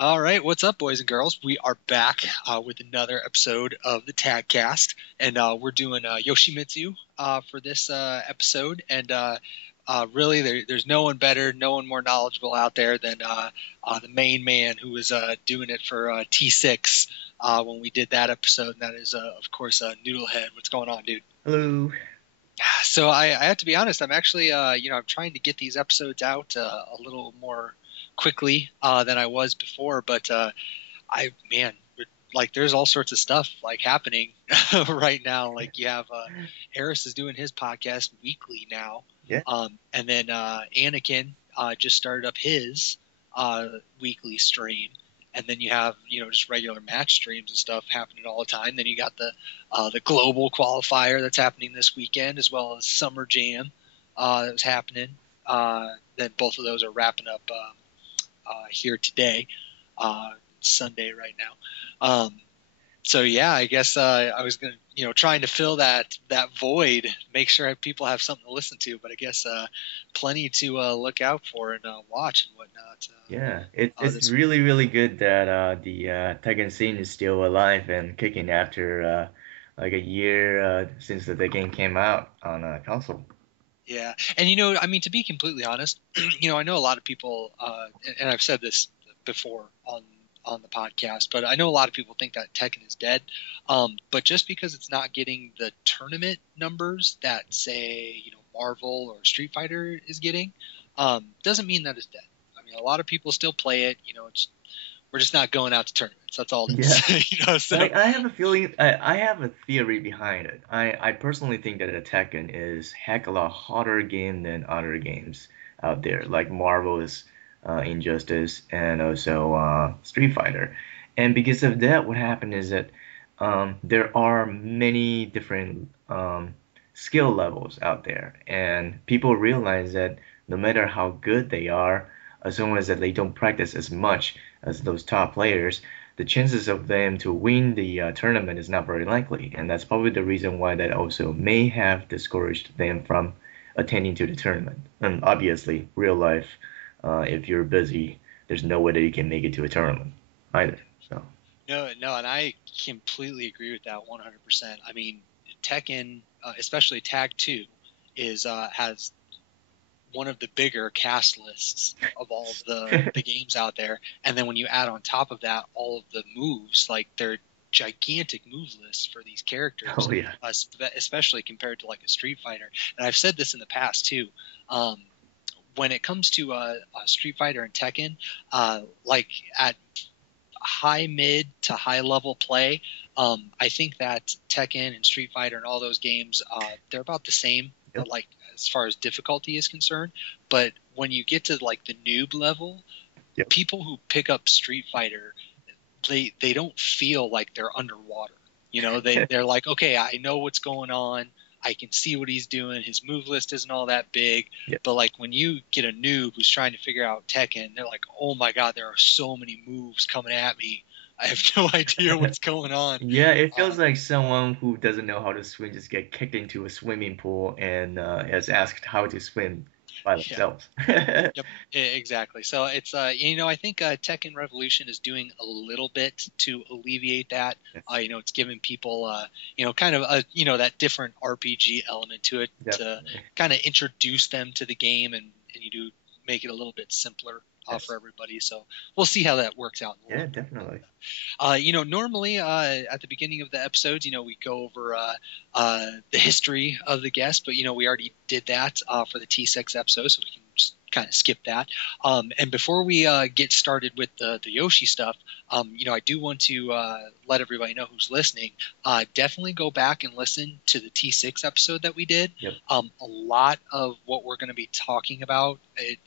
All right, what's up, boys and girls? We are back with another episode of the TagCast, and we're doing Yoshimitsu for this episode. And really, there's no one better, no one more knowledgeable out there than the main man who was doing it for T6 when we did that episode. And that is, of course, Noodlehead. What's going on, dude? Hello. So I have to be honest. I'm actually, I'm trying to get these episodes out a little more quickly than I was before. But man, like there's all sorts of stuff like happening right now. Like you have Harris is doing his podcast weekly now, Yeah. and then Anakin just started up his weekly stream. And then you have, just regular match streams and stuff happening all the time. Then you got the global qualifier that's happening this weekend, as well as Summer Jam that was happening. Then both of those are wrapping up here today, Sunday right now. So yeah, I guess I was gonna, trying to fill that void, make sure people have something to listen to. But I guess plenty to look out for and watch and whatnot. Yeah. It's This really, really good that the Tekken scene is still alive and kicking after like a year since the game came out on console. Yeah, and I mean, to be completely honest, I know a lot of people, and I've said this before on the podcast, but I know a lot of people think that Tekken is dead. But just because it's not getting the tournament numbers that say Marvel or Street Fighter is getting, doesn't mean that it's dead. I mean, a lot of people still play it. We're just not going out to tournaments. That's all it Yeah. is. So I have a feeling, I have a theory behind it. I personally think that the Tekken is heck a lot harder game than other games out there, like Marvel's Injustice and also Street Fighter. And because of that, what happened is that there are many different skill levels out there, and people realize that no matter how good they are, as long as that they don't practice as much as those top players, the chances of them to win the tournament is not very likely, and that's probably the reason why that also may have discouraged them from attending to the tournament. And obviously, real life, if you're busy, there's no way that you can make it to a tournament either. So no, and I completely agree with that 100%. I mean, Tekken, especially Tag 2, is has one of the bigger cast lists of all of the games out there. And then when you add on top of that all of the moves, like they're gigantic move lists for these characters, oh yeah, especially compared to like a Street Fighter. And I've said this in the past too. When it comes to Street Fighter and Tekken, like at high mid to high level play, I think that Tekken and Street Fighter and all those games, they're about the same, yep, like as far as difficulty is concerned. But when you get to like the noob level, yep, people who pick up Street Fighter, they don't feel like they're underwater. They're like, okay, I know what's going on. I can see what he's doing. His move list isn't all that big. yep. But like when you get a noob who's trying to figure out Tekken, they're like, oh my God, there are so many moves coming at me. I have no idea what's going on. Yeah, it Uh, feels like someone who doesn't know how to swim just get kicked into a swimming pool and is asked how to swim by yeah. themselves. Yep, exactly. So it's I think Tekken Revolution is doing a little bit to alleviate that. It's giving people kind of that different RPG element to it to Definitely. kind of introduce them to the game and you do make it a little bit simpler for Yes. everybody. So we'll see how that works out in the Yeah, long run. definitely. Normally at the beginning of the episodes, we go over the history of the guest, but we already did that for the T6 episode, so we can just kind of skip that. And before we get started with the Yoshi stuff, I do want to let everybody know who's listening. Definitely go back and listen to the T6 episode that we did. Yep. A lot of what we're going to be talking about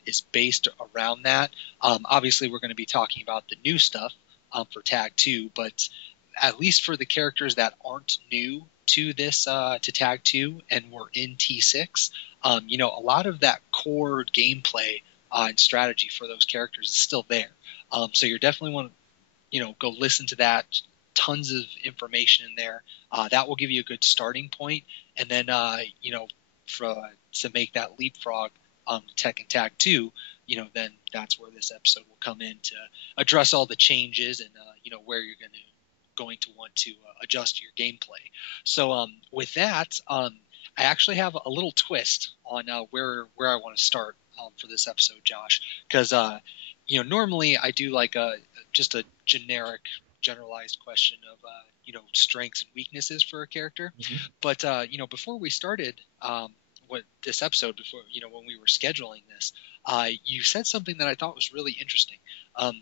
is based around that. Obviously, we're going to be talking about the new stuff for Tag 2, but at least for the characters that aren't new to this to Tag 2 and were in T6, a lot of that core gameplay and strategy for those characters is still there. So you definitely want to go listen to that. Tons of information in there. That will give you a good starting point, and then for to make that leapfrog to Tekken Tag 2, then that's where this episode will come in to address all the changes and where you're going to want to adjust your gameplay. So with that, I actually have a little twist on where I want to start for this episode, Josh, because normally I do like just a generalized question of strengths and weaknesses for a character. Mhm. But before we started what this episode, before when we were scheduling this, you said something that I thought was really interesting,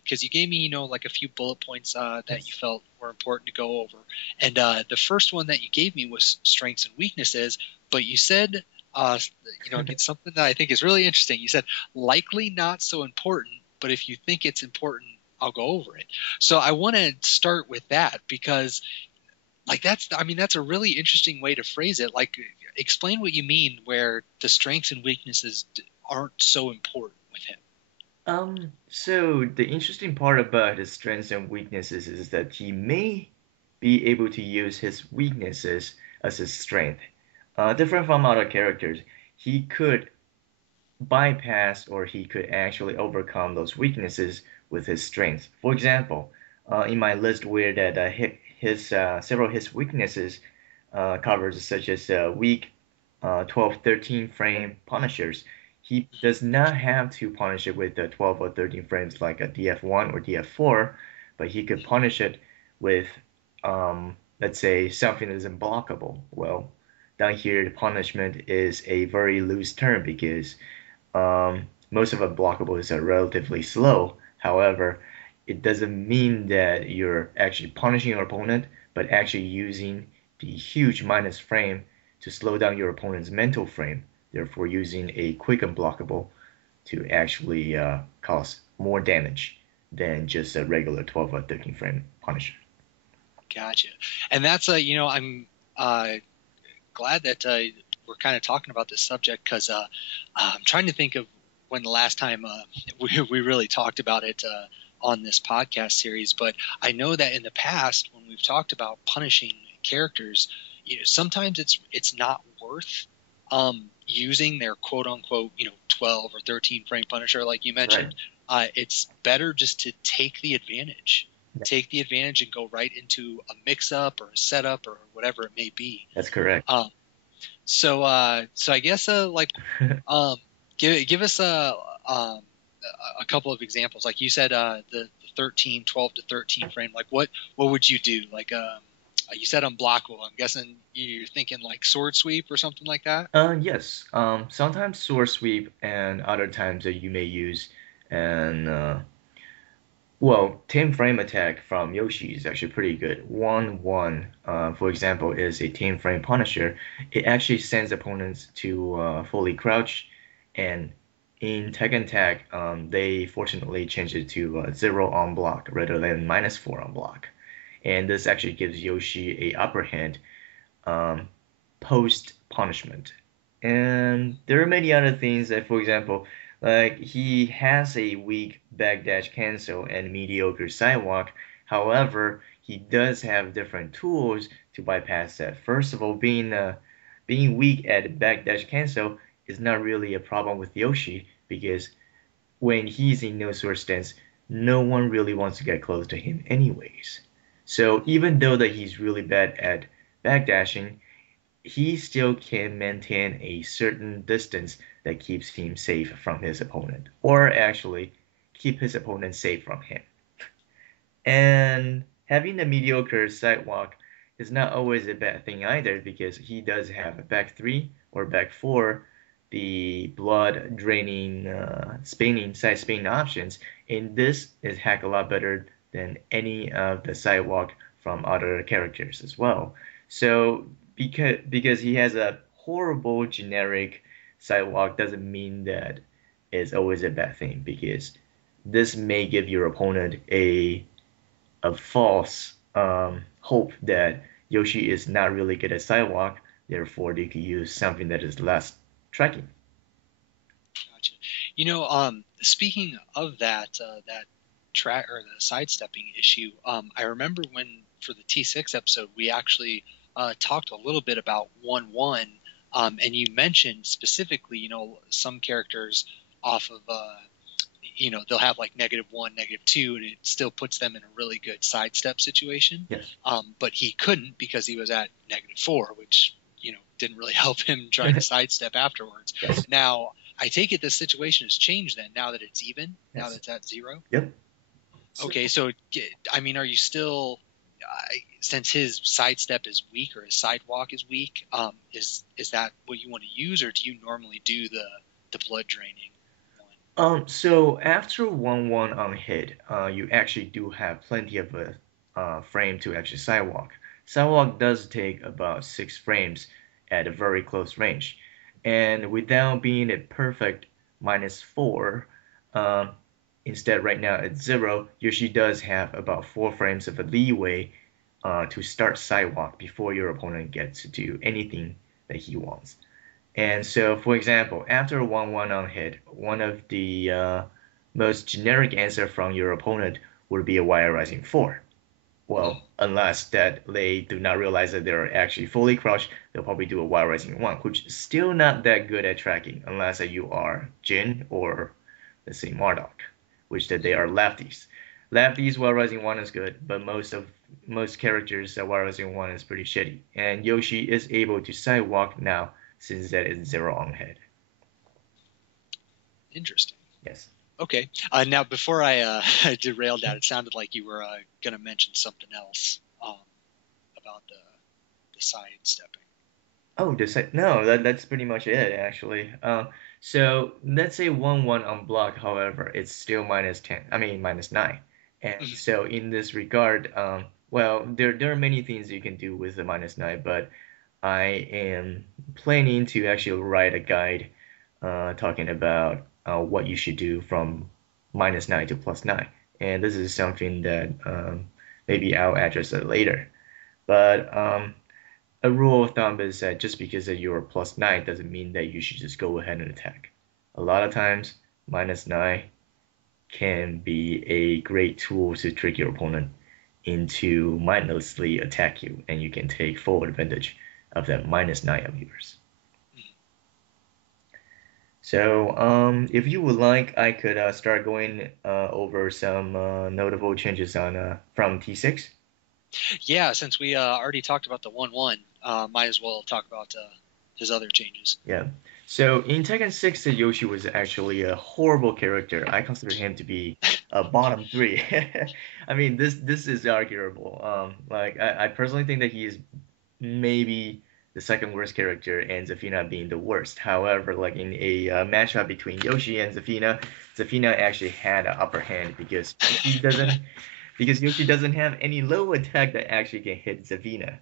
because you gave me like a few bullet points that Yes. you felt were important to go over, and the first one that you gave me was strengths and weaknesses. But you said it's something that I think is really interesting. You said likely not so important, but if you think it's important, I'll go over it. So I want to start with that because that's a really interesting way to phrase it. Like, explain what you mean where the strengths and weaknesses aren't so important with him. So the interesting part about his strengths and weaknesses is that he may be able to use his weaknesses as his strength. Different from other characters, he could bypass or he could actually overcome those weaknesses with his strengths. For example, in my list where that his several of his weaknesses covers such as weak 12, 13 frame punishers. He does not have to punish it with the 12 or 13 frames like a DF1 or DF4, but he could punish it with, let's say, something that is unblockable. Well, down here, the punishment is a very loose term because most of unblockables are relatively slow. However, it doesn't mean that you're actually punishing your opponent, but actually using the huge minus frame to slow down your opponent's mental frame, therefore using a quick unblockable to actually cause more damage than just a regular 12 or 13 frame punisher. Gotcha. And that's I'm glad that we're kind of talking about this subject because I'm trying to think of when the last time we really talked about it on this podcast series. But I know that in the past when we've talked about punishing characters, sometimes it's not worth using their quote unquote 12 or 13 frame punisher like you mentioned. Right. It's better just to take the advantage. Take the advantage and go right into a mix-up or a setup or whatever it may be. That's correct. So I guess give us a couple of examples. Like you said, the 12 to 13 frame. Like what would you do? Like you said unblockable. I'm guessing you're thinking like sword sweep or something like that. Yes. Sometimes sword sweep and other times that you may use an well, 10 frame attack from Yoshi is actually pretty good. 1-1, for example, is a 10 frame punisher. It actually sends opponents to fully crouch, and in Tekken Tag, they fortunately changed it to 0 on block rather than -4 on block. And this actually gives Yoshi a upper hand post punishment. And there are many other things that, for example, like he has a weak backdash cancel and mediocre sidewalk. However, he does have different tools to bypass that. First of all, being weak at backdash cancel is not really a problem with Yoshi because when he's in no sword stance, no one really wants to get close to him anyways. So even though that he's really bad at backdashing, he still can maintain a certain distance that keeps him safe from his opponent, or actually keep his opponent safe from him. And having a mediocre sidewalk is not always a bad thing either because he does have a back 3 or back 4, the blood draining side spinning options, and this is heck a lot better than any of the sidewalk from other characters as well. So because he has a horrible generic sidewalk doesn't mean that it's always a bad thing because this may give your opponent a false hope that Yoshi is not really good at sidewalk, therefore they could use something that is less tracking. Gotcha. Speaking of that track or the sidestepping issue, I remember when for the T6 episode we actually talked a little bit about 1-1, and you mentioned specifically, some characters off of they'll have like -1, -2, and it still puts them in a really good sidestep situation. Yes. But he couldn't because he was at -4, which didn't really help him trying to sidestep afterwards. Yes. Now, I take it this situation has changed then, now that it's even, now Yes. that it's at 0. Yep. Okay, so I mean, are you still, since his sidestep is weak or his sidewalk is weak, is that what you want to use, or do you normally do the blood draining one? So after 1-1 on hit, you actually do have plenty of a frame to actually sidewalk. Sidewalk does take about 6 frames at a very close range, and without being a perfect -4, um, instead right now at 0, Yoshi does have about 4 frames of a leeway to start sidewalk before your opponent gets to do anything that he wants. And so, for example, after a 1-1 on hit, one of the most generic answer from your opponent would be a Wire Rising 4. Well, unless that they do not realize that they're actually fully crushed, they'll probably do a Wire Rising 1, which is still not that good at tracking, unless that you are Jin or, let's say, Marduk, which that they are lefties. Lefties, Wire Rising 1 is good, but most characters, Wire Rising 1 is pretty shitty. And Yoshi is able to sidewalk now since that is 0 on head. Interesting. Yes. Okay. Now, before I derailed that, it sounded like you were going to mention something else about the sidestepping. Oh, no, that's pretty much it, actually. So let's say 1-1 on block, however, it's still -10, I mean -9. And so in this regard, well, there are many things you can do with the -9, but I am planning to actually write a guide talking about what you should do from -9 to +9. And this is something that maybe I'll address it later. But a rule of thumb is that just because that you're +9 doesn't mean that you should just go ahead and attack. A lot of times, -9 can be a great tool to trick your opponent into mindlessly attack you, and you can take full advantage of that -9 of yours. So if you would like, I could start going over some notable changes on from T6. Yeah, since we already talked about the 1-1, might as well talk about his other changes. Yeah. So in Tekken 6, Yoshi was actually a horrible character. I consider him to be a bottom 3. I mean, this is arguable. Like I personally think that he is maybe the second worst character, and Zafina being the worst. However, like in a matchup between Yoshi and Zafina, Zafina actually had an upper hand because Yoshi doesn't have any low attack that actually can hit Zafina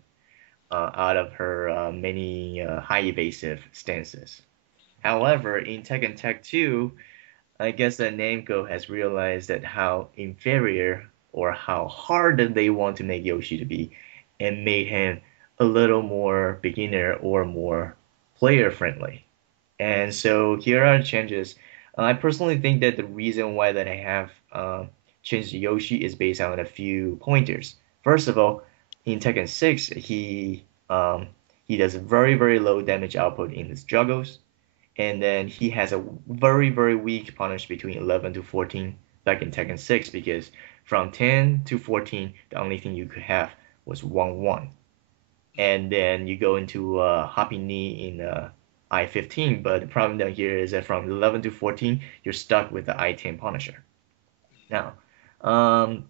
out of her many high evasive stances. However, in Tekken Tag 2, I guess that Namco has realized that how inferior or how hard they want to make Yoshi to be, and made him a little more beginner or more player friendly. And so here are changes. I personally think that the reason why that I have changed Yoshi is based on a few pointers. First of all, in Tekken 6, he does very, very low damage output in his juggles, and then he has a very, very weak punish between 11 to 14 back in Tekken 6, because from 10 to 14, the only thing you could have was 1-1. And then you go into Hopping Knee in I-15, but the problem down here is that from 11 to 14, you're stuck with the I-10 Punisher. Now,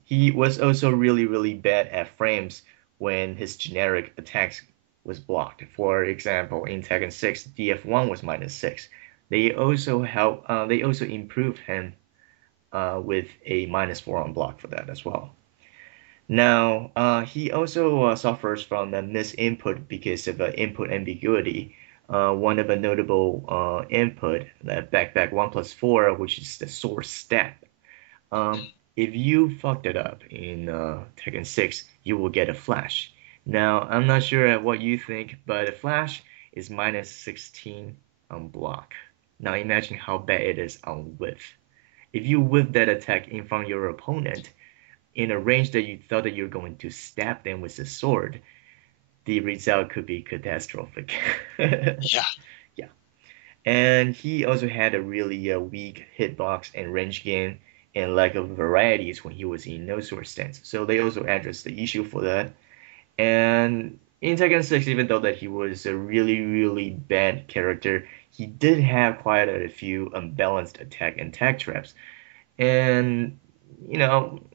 he was also really, really bad at frames when his generic attacks was blocked. For example, in Tekken 6, DF1 was -6. They also improved him with a -4 on block for that as well. Now, he also suffers from a misinput because of input ambiguity. One of a notable input, that back 1+4, which is the source stat. If you fucked it up in Tekken 6, you will get a flash. Now, I'm not sure what you think, but a flash is -16 on block. Now imagine how bad it is on whiff. If you whiff that attack in front of your opponent, in a range that you thought that you're going to stab them with a sword, the result could be catastrophic. Yeah. Yeah. And he also had a really weak hitbox and range game and lack of varieties when he was in no sword stance. So they also addressed the issue for that. And in Tekken 6, even though that he was a really, really bad character, he did have quite a few unbalanced attack and tag traps. And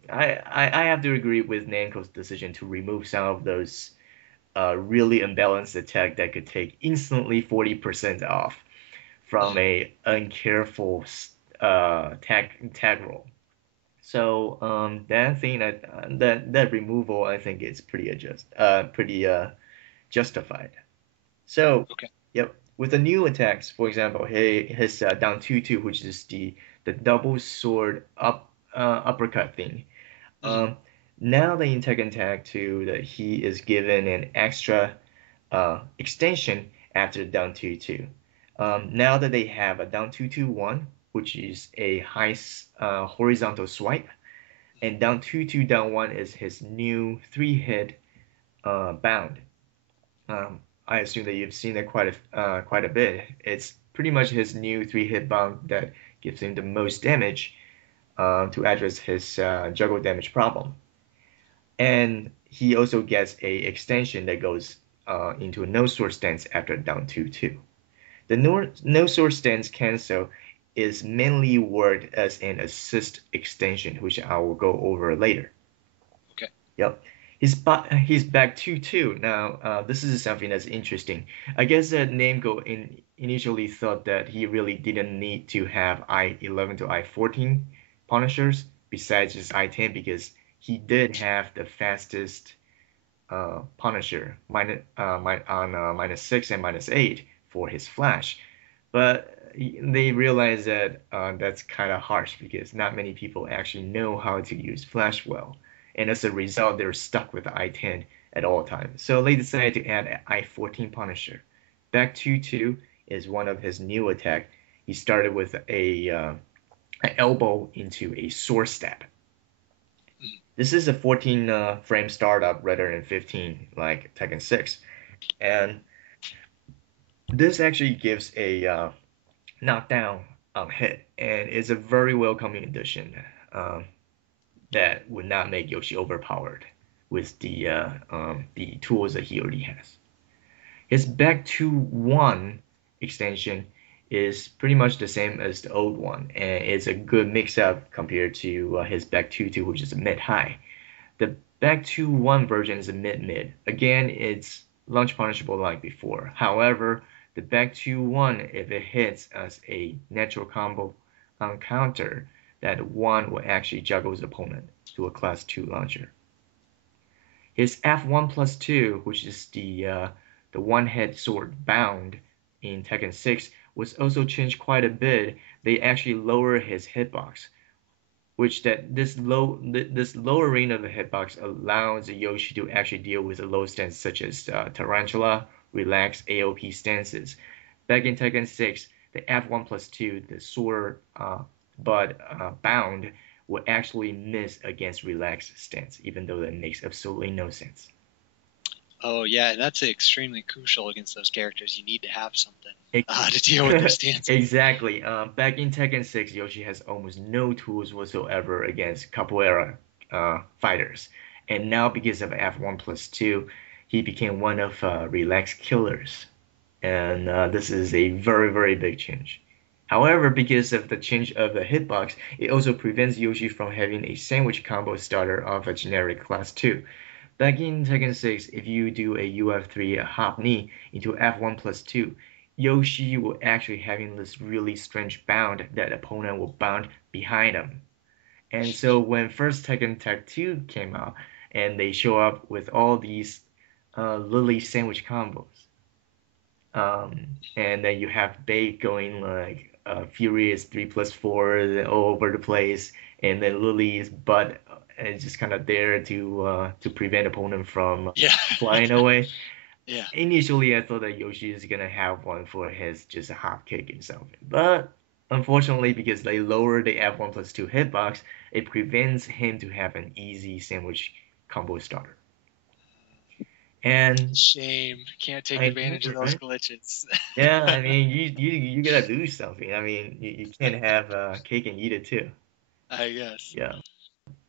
I have to agree with Namco's decision to remove some of those really unbalanced attack that could take instantly 40% off from Mhm. a uncareful tag roll. So that thing that removal I think is pretty justified. So Okay. yep, with the new attacks, for example, his down 2-2, which is the double sword uppercut thing. Mhm. Um, Now the in Tekken Tag 2 that he is given an extra extension after down 2-2. Now that they have a down 2-2-1, which is a high horizontal swipe, and down 2-2 down 1 is his new 3-hit bound. I assume that you've seen it quite a bit. It's pretty much his new 3-hit bound that gives him the most damage to address his juggle damage problem. And he also gets a extension that goes into a no sword stance after down 2-2. The no sword stance cancel is mainly worked as an assist extension, which I will go over later. Okay. Yep. He's back 2-2. Now, this is something that's interesting. I guess that Namco initially thought that he really didn't need to have I-11 to I-14 Punishers besides his I-10 because he did have the fastest Punisher on -6 and -8 for his flash. But they realized that that's kind of harsh because not many people actually know how to use flash well. And as a result, they're stuck with the I-10 at all times. So they decided to add I-14 Punisher. Back 2-2 is one of his new attack. He started with an elbow into a sword stab. Mhm. This is a 14 frame startup rather than 15 like Tekken 6. And this actually gives a knockdown hit, and it's a very welcoming addition that would not make Yoshi overpowered with the tools that he already has. His back to one extension is pretty much the same as the old one, and it's a good mix-up compared to his back 2-2, which is a mid-high. The back 2-1 version is a mid-mid. Again, it's launch punishable like before. However, the back 2-1, if it hits as a natural combo on counter, that one will actually juggle his opponent to a class 2 launcher. His F1 plus 2, which is the one-hit sword bound in Tekken 6, was also changed quite a bit. They actually lower his hitbox, which that this lowering of the hitbox allows Yoshi to actually deal with a low stance such as Tarantula, relaxed AOP stances. Back in Tekken 6, the F1 plus 2, the sword but bound, would actually miss against relaxed stance, even though that makes absolutely no sense. Oh yeah, and that's extremely crucial against those characters. You need to have something Ex- to deal with those stances. Exactly. Back in Tekken 6, Yoshi has almost no tools whatsoever against capoeira fighters. And now, because of F1 plus 2, he became one of relaxed killers. And this is a very, very big change. However, because of the change of the hitbox, it also prevents Yoshi from having a sandwich combo starter of a generic class 2. Back in Tekken 6, if you do a UF3 hop knee into F1 plus 2, Yoshi will actually having this really strange bound that opponent will bound behind him. And so when first Tekken Tag 2 came out, and they show up with all these Lily sandwich combos, and then you have Bait going like furious 3+4 all over the place, and then Lily's butt is just kind of there to prevent opponent from Yeah, flying away. yeah. Initially, I thought that Yoshi is gonna have one for his just a hop kick himself, but unfortunately, because they lowered the F1 plus 2 hitbox, it prevents him to have an easy sandwich combo starter. And Shame. Can't take I know, advantage of those right? glitches. Yeah, I mean, you gotta do something. I mean, you can't have cake and eat it too. I guess. Yeah.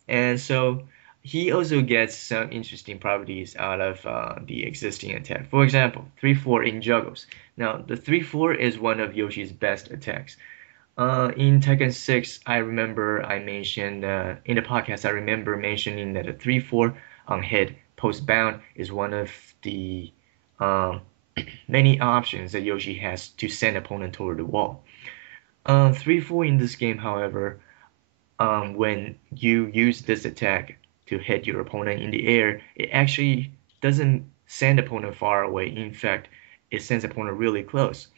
And so he also gets some interesting properties out of the existing attack. For example, 3-4 in juggles. Now, the 3-4 is one of Yoshi's best attacks. In Tekken 6, I remember I mentioned in the podcast, I remember mentioning that a 3-4 on hit post bound is one of the um, many options that Yoshi has to send opponent toward the wall. 3-4 in this game, however, when you use this attack to hit your opponent in the air, it actually doesn't send opponent far away. In fact, it sends opponent really close.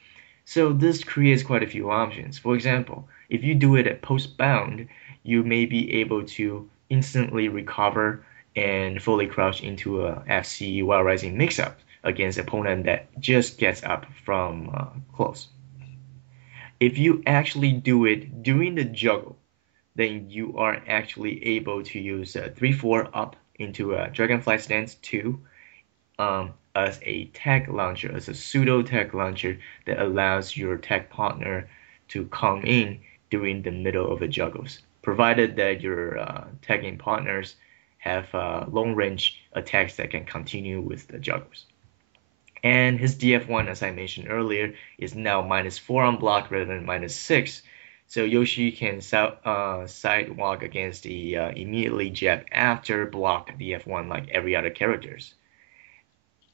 So this creates quite a few options. For example, if you do it at post bound, you may be able to instantly recover and fully crouch into a FC while rising mix-up against opponent that just gets up from close. If you actually do it during the juggle, then you are actually able to use 3-4 up into a Dragonfly Stance 2 as a tech launcher, as a pseudo tech launcher that allows your tech partner to come in during the middle of the juggles, provided that your tagging partners have long range attacks that can continue with the juggles. And his DF1, as I mentioned earlier, is now -4 on block rather than -6. So Yoshi can sidewalk against the immediately jab after blocked DF1 like every other characters.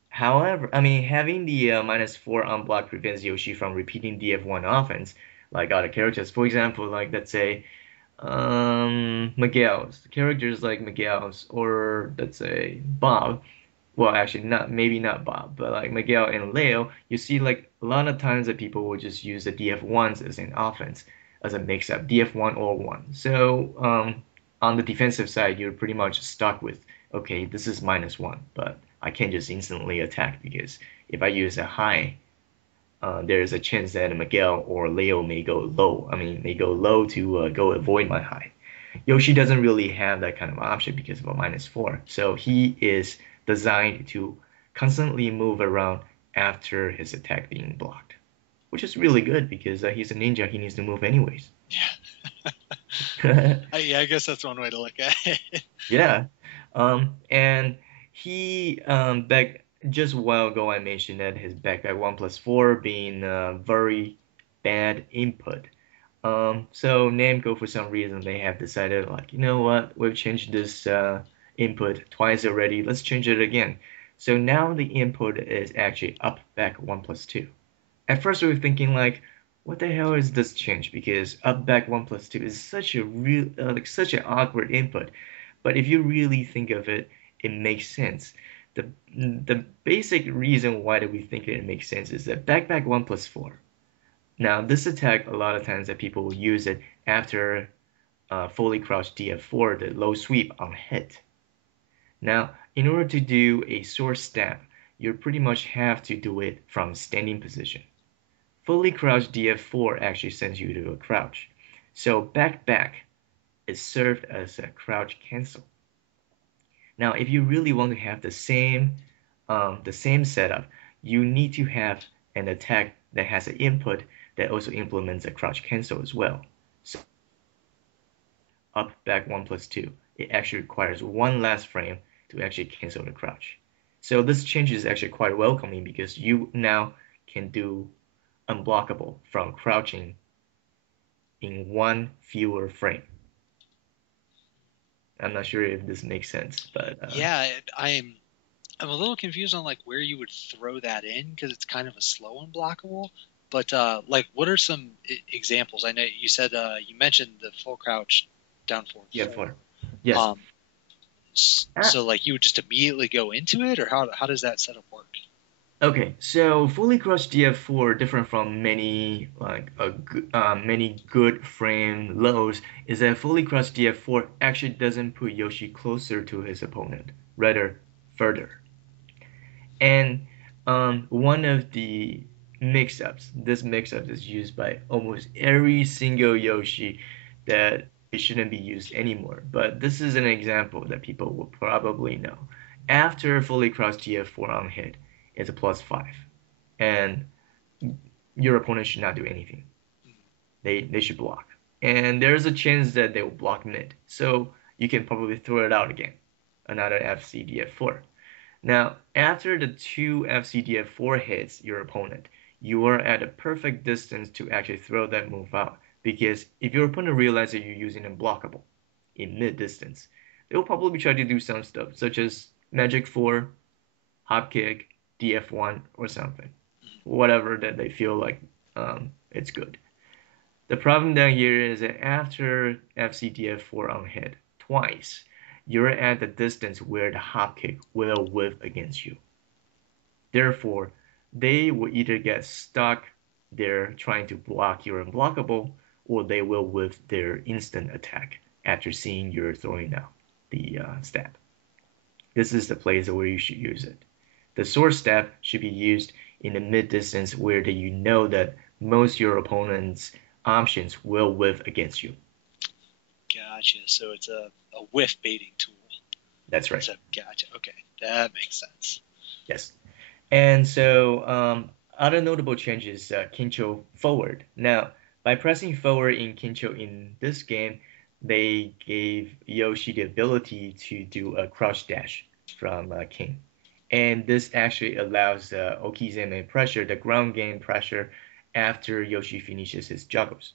However, I mean, having the -4 on block prevents Yoshi from repeating DF1 offense like other characters. For example, like let's say Miguel's characters like Miguel's, or let's say Bob. Well, actually, not maybe not Bob, but like Miguel and Leo, you see like a lot of times that people will just use the DF1s as an offense, as a mix-up, DF1 or 1. So on the defensive side, you're pretty much stuck with, okay, this is -1, but I can't just instantly attack because if I use a high, there is a chance that Miguel or Leo may go low. I mean, may go low to go avoid my high. Yoshi doesn't really have that kind of option because of a -4. So he is designed to constantly move around after his attack being blocked, which is really good because he's a ninja. He needs to move anyways. Yeah. Yeah, I guess that's one way to look at it. Yeah. And he back just a while ago I mentioned that his backpack 1+4 being a very bad input. So Namco for some reason they have decided like, you know what, we've changed this input twice already, let's change it again. So now the input is actually up back 1+2. At first we were thinking like, what the hell is this change? Because up back 1+2 is such a real like such an awkward input. But if you really think of it, it makes sense. The basic reason why we think it makes sense is that backpack 1+4. Now this attack a lot of times that people will use it after fully crouched DF4, the low sweep on hit. Now in order to do a sword stab, you pretty much have to do it from standing position. Fully crouched DF4 actually sends you to a crouch. So back is served as a crouch cancel. Now, if you really want to have the same setup, you need to have an attack that has an input that also implements a crouch cancel as well. So up back 1+2, it actually requires one last frame to actually cancel the crouch. So this change is actually quite welcoming because you now can do unblockable from crouching in one fewer frame. I'm not sure if this makes sense, but Yeah, I'm a little confused on like where you would throw that in because it's kind of a slow unblockable. But like, what are some examples? I know you said you mentioned the full crouch down forward. Yeah, for yes. So like you would just immediately go into it, or how does that setup work? Okay, so fully crouched DF4, different from many many good frame lows, is that fully crouched DF4 actually doesn't put Yoshi closer to his opponent, rather further. And one of the mix-ups, this mix-up is used by almost every single Yoshi that it shouldn't be used anymore. But this is an example that people will probably know. After fully crouched GF4 on hit, it's a +5. And your opponent should not do anything. They should block. And there's a chance that they will block mid. So you can probably throw it out again. Another FCDF4. Now, after the two FCDF4 hits your opponent, you are at a perfect distance to actually throw that move out. Because if your opponent realizes you're using unblockable in mid distance, they will probably try to do some stuff, such as Magic 4, Hop Kick, DF1, or something. Whatever that they feel like it's good. The problem down here is that after FCDF4 on hit twice, you're at the distance where the hop kick will whiff against you. Therefore, they will either get stuck there trying to block your unblockable, or they will whiff their instant attack after seeing you're throwing out the stab. This is the place where you should use it. The sword stab should be used in the mid distance where you know that most of your opponent's options will whiff against you. Gotcha. So it's a whiff baiting tool. That's right. So, gotcha. Okay, that makes sense. Yes. And so other notable changes, Kincho forward. Now, by pressing forward in Kincho in this game, they gave Yoshi the ability to do a crouch dash from King. And this actually allows Okizeme pressure, the ground game pressure, after Yoshi finishes his juggles.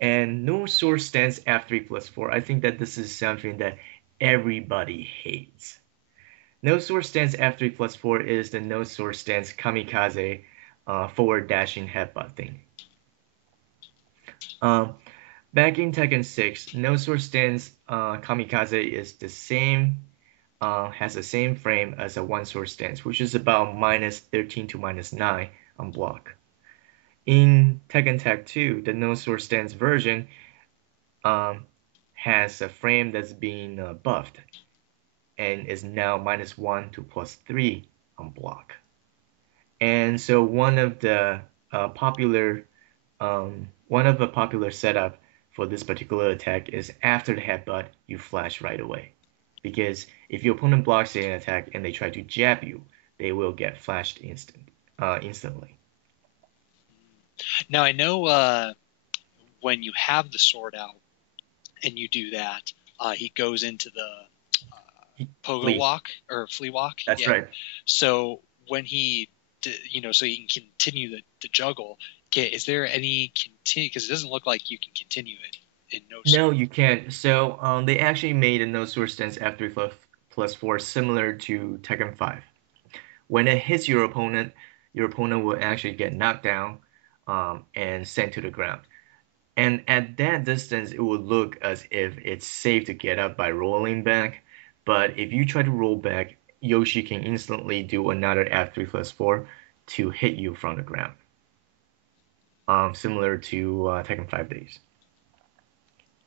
And no sword stance F3+4. I think that this is something that everybody hates. No sword stance F3+4 is the no sword stance kamikaze forward dashing headbutt thing. Back in Tekken 6, no sword stance kamikaze is the same, has the same frame as a one sword stance, which is about -13 to -9 on block. In Tekken Tag 2, the no sword stance version has a frame that's being buffed and is now -1 to +3 on block. And so one of the popular setup for this particular attack is after the headbutt, you flash right away. Because if your opponent blocks an attack and they try to jab you, they will get flashed instantly. Now I know when you have the sword out and you do that, he goes into the pogo walk or flea walk. That's right. So when he, so he can continue the juggle. Is there any continue? Because it doesn't look like you can continue it in no sword. No, you can't. So they actually made a no sword stance F3+4 similar to Tekken 5. When it hits your opponent will actually get knocked down and sent to the ground. And at that distance, it will look as if it's safe to get up by rolling back. But if you try to roll back, Yoshi can instantly do another F3+4 to hit you from the ground. Similar to Tekken 5 days.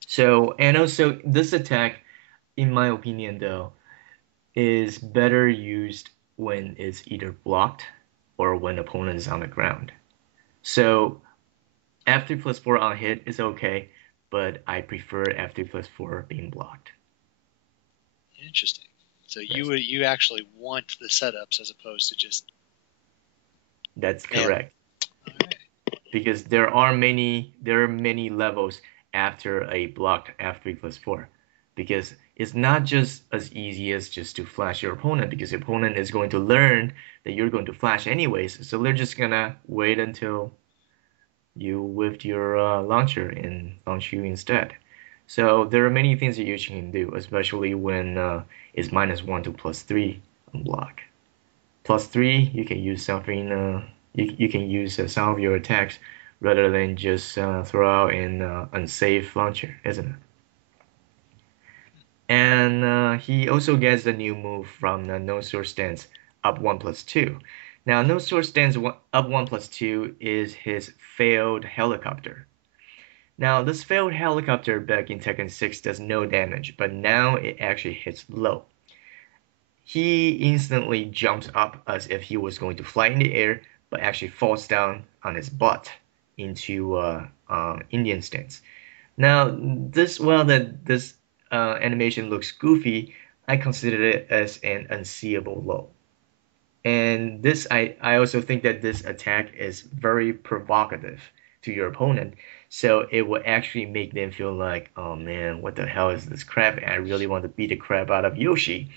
So, and also this attack, in my opinion though, is better used when it's either blocked or when the opponent is on the ground. So F3+4 on hit is okay, but I prefer F3+4 being blocked. Interesting. So yes. you actually want the setups as opposed to just. That's correct. All right. Because there are many levels after a blocked F3+4. Because it's not just as easy as just to flash your opponent, because your opponent is going to learn that you're going to flash anyways, so they're just gonna wait until you whiffed your launcher and launch you instead. So there are many things that you can do, especially when it's -1 to +3 on block. +3, you can use something. You can use some of your attacks rather than just throw out an unsafe launcher, isn't it? And he also gets the new move from the no sword stance up 1+2. Now, no sword stance up 1+2 is his failed helicopter. Now, this failed helicopter back in Tekken 6 does no damage, but now it actually hits low. He instantly jumps up as if he was going to fly in the air, but actually falls down on his butt into Indian stance. Now, this animation looks goofy, I consider it as an unseeable low. And this, I also think that this attack is very provocative to your opponent. So it will actually make them feel like, oh man, what the hell is this crap? I really want to beat the crap out of Yoshi.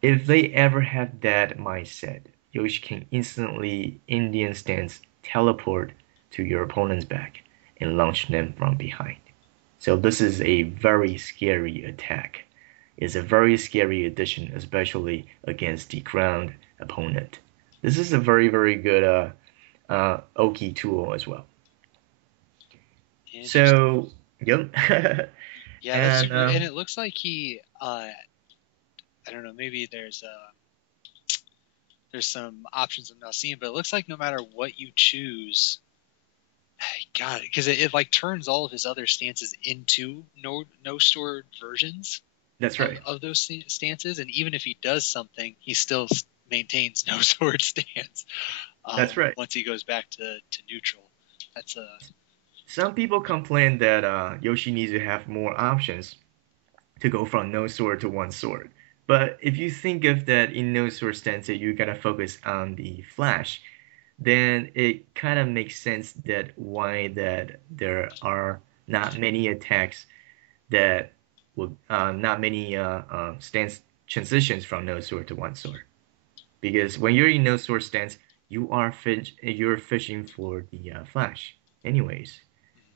If they ever have that mindset, Yoshi can instantly Indian stance teleport to your opponent's back and launch them from behind. So this is a very scary attack. It's a very scary addition, especially against the ground opponent. This is a very, very good Oki tool as well. Interesting. So, yep. Yeah, that's And super. And it looks like he, I don't know, maybe there's some options I'm not seeing, but it looks like no matter what you choose, God, because it like turns all of his other stances into no sword versions that's right. of those stances, and even if he does something, he still maintains no sword stance. That's right. Once he goes back to neutral, that's a Some people complain that Yoshi needs to have more options to go from no sword to one sword. But if you think of that in no sword stance that you gotta focus on the flash, then it kind of makes sense that why that there are not many attacks that will not many stance transitions from no sword to one sword. Because when you're in no sword stance, you're fishing for the flash, anyways.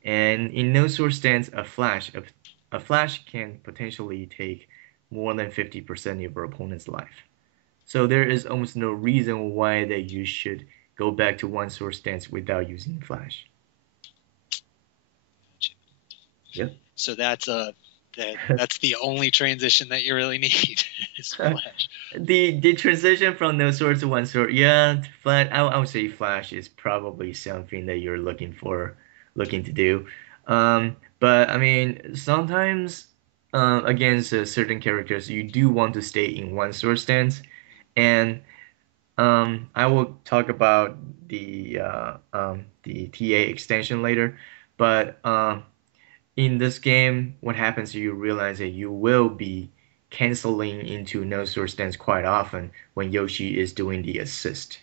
And in no sword stance, a flash can potentially take more than 50% of your opponent's life. So there is almost no reason why that you should go back to one sword stance without using flash. Yep. so that's the only transition that you really need is flash. The transition from no sword to one sword, yeah, flash. I would say flash is probably something that you're looking to do. But I mean, sometimes against certain characters, you do want to stay in one sword stance, and I will talk about the TA extension later. But in this game, what happens is you realize that you will be canceling into no sword stance quite often when Yoshi is doing the assist.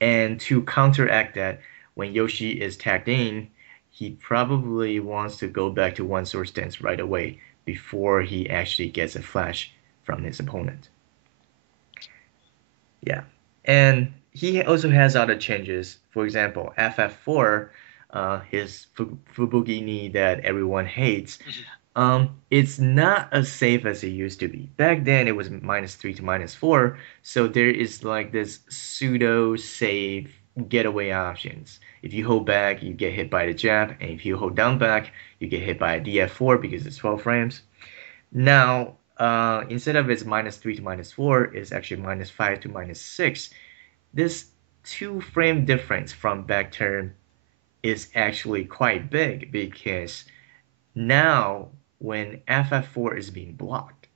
And to counteract that, when Yoshi is tagged in, he probably wants to go back to one sword stance right away before he actually gets a flash from his opponent. Yeah. And he also has other changes. For example, FF4, his Fubugini that everyone hates, it's not as safe as it used to be. Back then, it was -3 to -4, so there is like this pseudo safe getaway options. If you hold back, you get hit by the jab, and if you hold down back, you get hit by a DF4 because it's 12 frames. Now, instead of it's -3 to -4, it's actually -5 to -6. This 2 frame difference from back turn is actually quite big because now when FF4 is being blocked,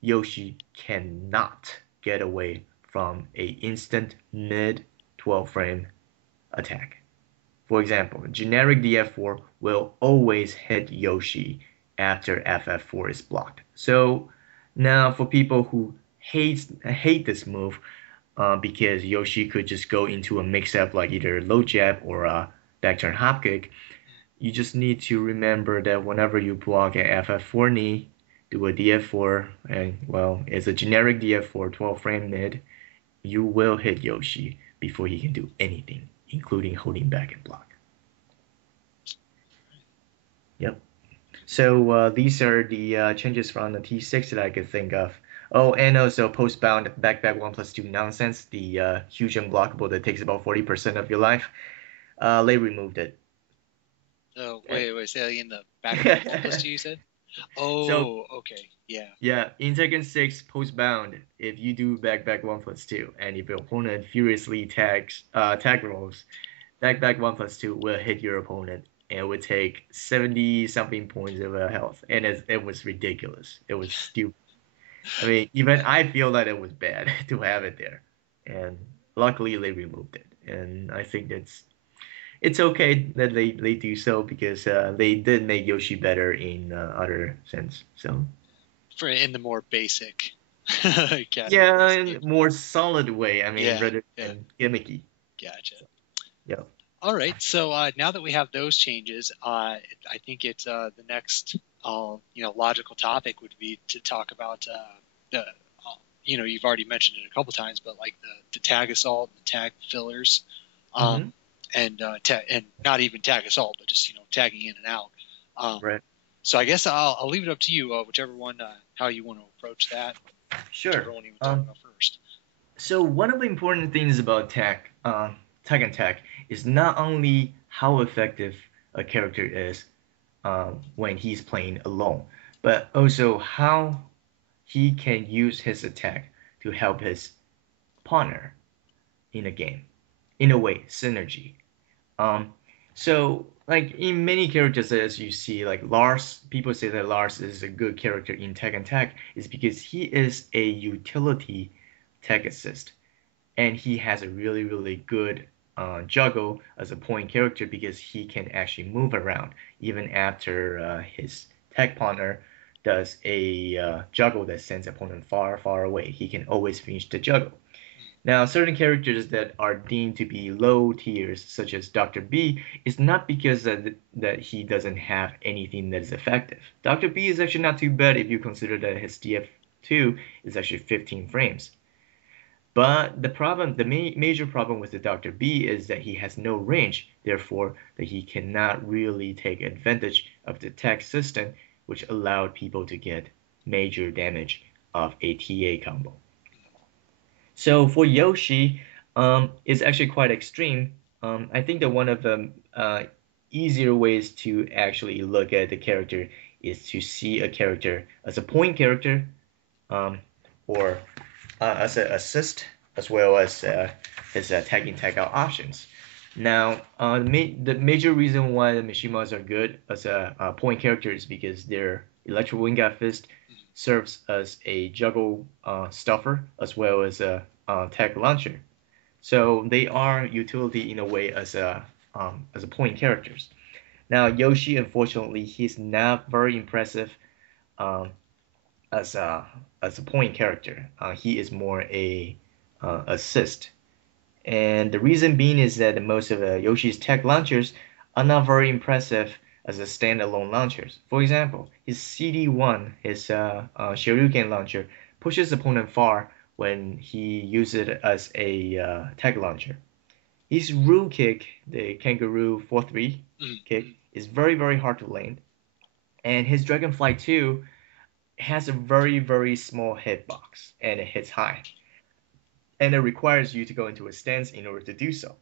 Yoshi cannot get away from a instant mid 12 frame attack. For example, generic DF4 will always hit Yoshi after FF4 is blocked. So now for people who hate this move, because Yoshi could just go into a mix-up like either low jab or a back turn hop kick, you just need to remember that whenever you block an FF4 knee, do a DF4, and well, it's a generic DF4 12 frame mid, you will hit Yoshi before he can do anything, including holding back and block. Yep. So these are the changes from the T6 that I could think of. Oh, and also post-bound back 1+2 nonsense, the huge unblockable that takes about 40% of your life. They removed it. Oh, wait, say that again. The back 1+2 you said? Oh, So okay, yeah. yeah, in Tekken 6 post-bound, if you do back 1+2, and if your opponent furiously tag rolls, back 1+2 will hit your opponent and it would take 70 something points of health, and it was ridiculous. It was stupid. I mean, even I feel that it was bad to have it there, and luckily they removed it, and I think it's okay that they do so because they did make Yoshi better in other sense. So for in the more basic Yeah, categories. in more solid way. I mean, Yeah, rather yeah, than gimmicky. gotcha. Yeah. All right, so now that we have those changes, I think it's the next logical topic would be to talk about the you've already mentioned it a couple times, but like the tag assault, the tag fillers, Mm-hmm. um, and not even tag assault, but just tagging in and out. Um, Right. so I guess I'll leave it up to you, whichever one, how you want to approach that, Sure. whichever one you want to talk about first. So one of the important things about tag and tag is not only how effective a character is when he's playing alone, but also how he can use his attack to help his partner in a game. In a way, synergy. Um, so like in many characters, as you see, like Lars, people say that Lars is a good character in tag and tag, is because he is a utility tag assist, and he has a really good juggle as a point character because he can actually move around even after his tag partner does a juggle that sends opponent far away. He can always finish the juggle. Now, certain characters that are deemed to be low tiers, such as Dr. B, is not because that he doesn't have anything that is effective. Dr. B is actually not too bad if you consider that his DF2 is actually 15 frames. But the major problem with the Dr. B is that he has no range, therefore that he cannot really take advantage of the tech system, which allowed people to get major damage of a TA combo. So for Yoshi, it's actually quite extreme. I think that one of the easier ways to actually look at the character is to see a character as a point character, um, or as an assist, as well as his tag in tag out options. Now, the major reason why the Mishimas are good as a point character is because their Electro Wing Out Fist serves as a juggle stuffer as well as a tag launcher. So they are utility in a way as a point characters. Now Yoshi, unfortunately, he's not very impressive um, as a point character. He is more a assist, and the reason being is that most of Yoshi's tech launchers are not very impressive as a standalone launchers. For example, his CD1, his Shuriken launcher, pushes opponent far when he uses it as a tech launcher. His Rule kick, the Kangaroo 4-3 kick, is very hard to land, and his Dragonfly 2 has a very small hitbox and it hits high, and it requires you to go into a stance in order to do so.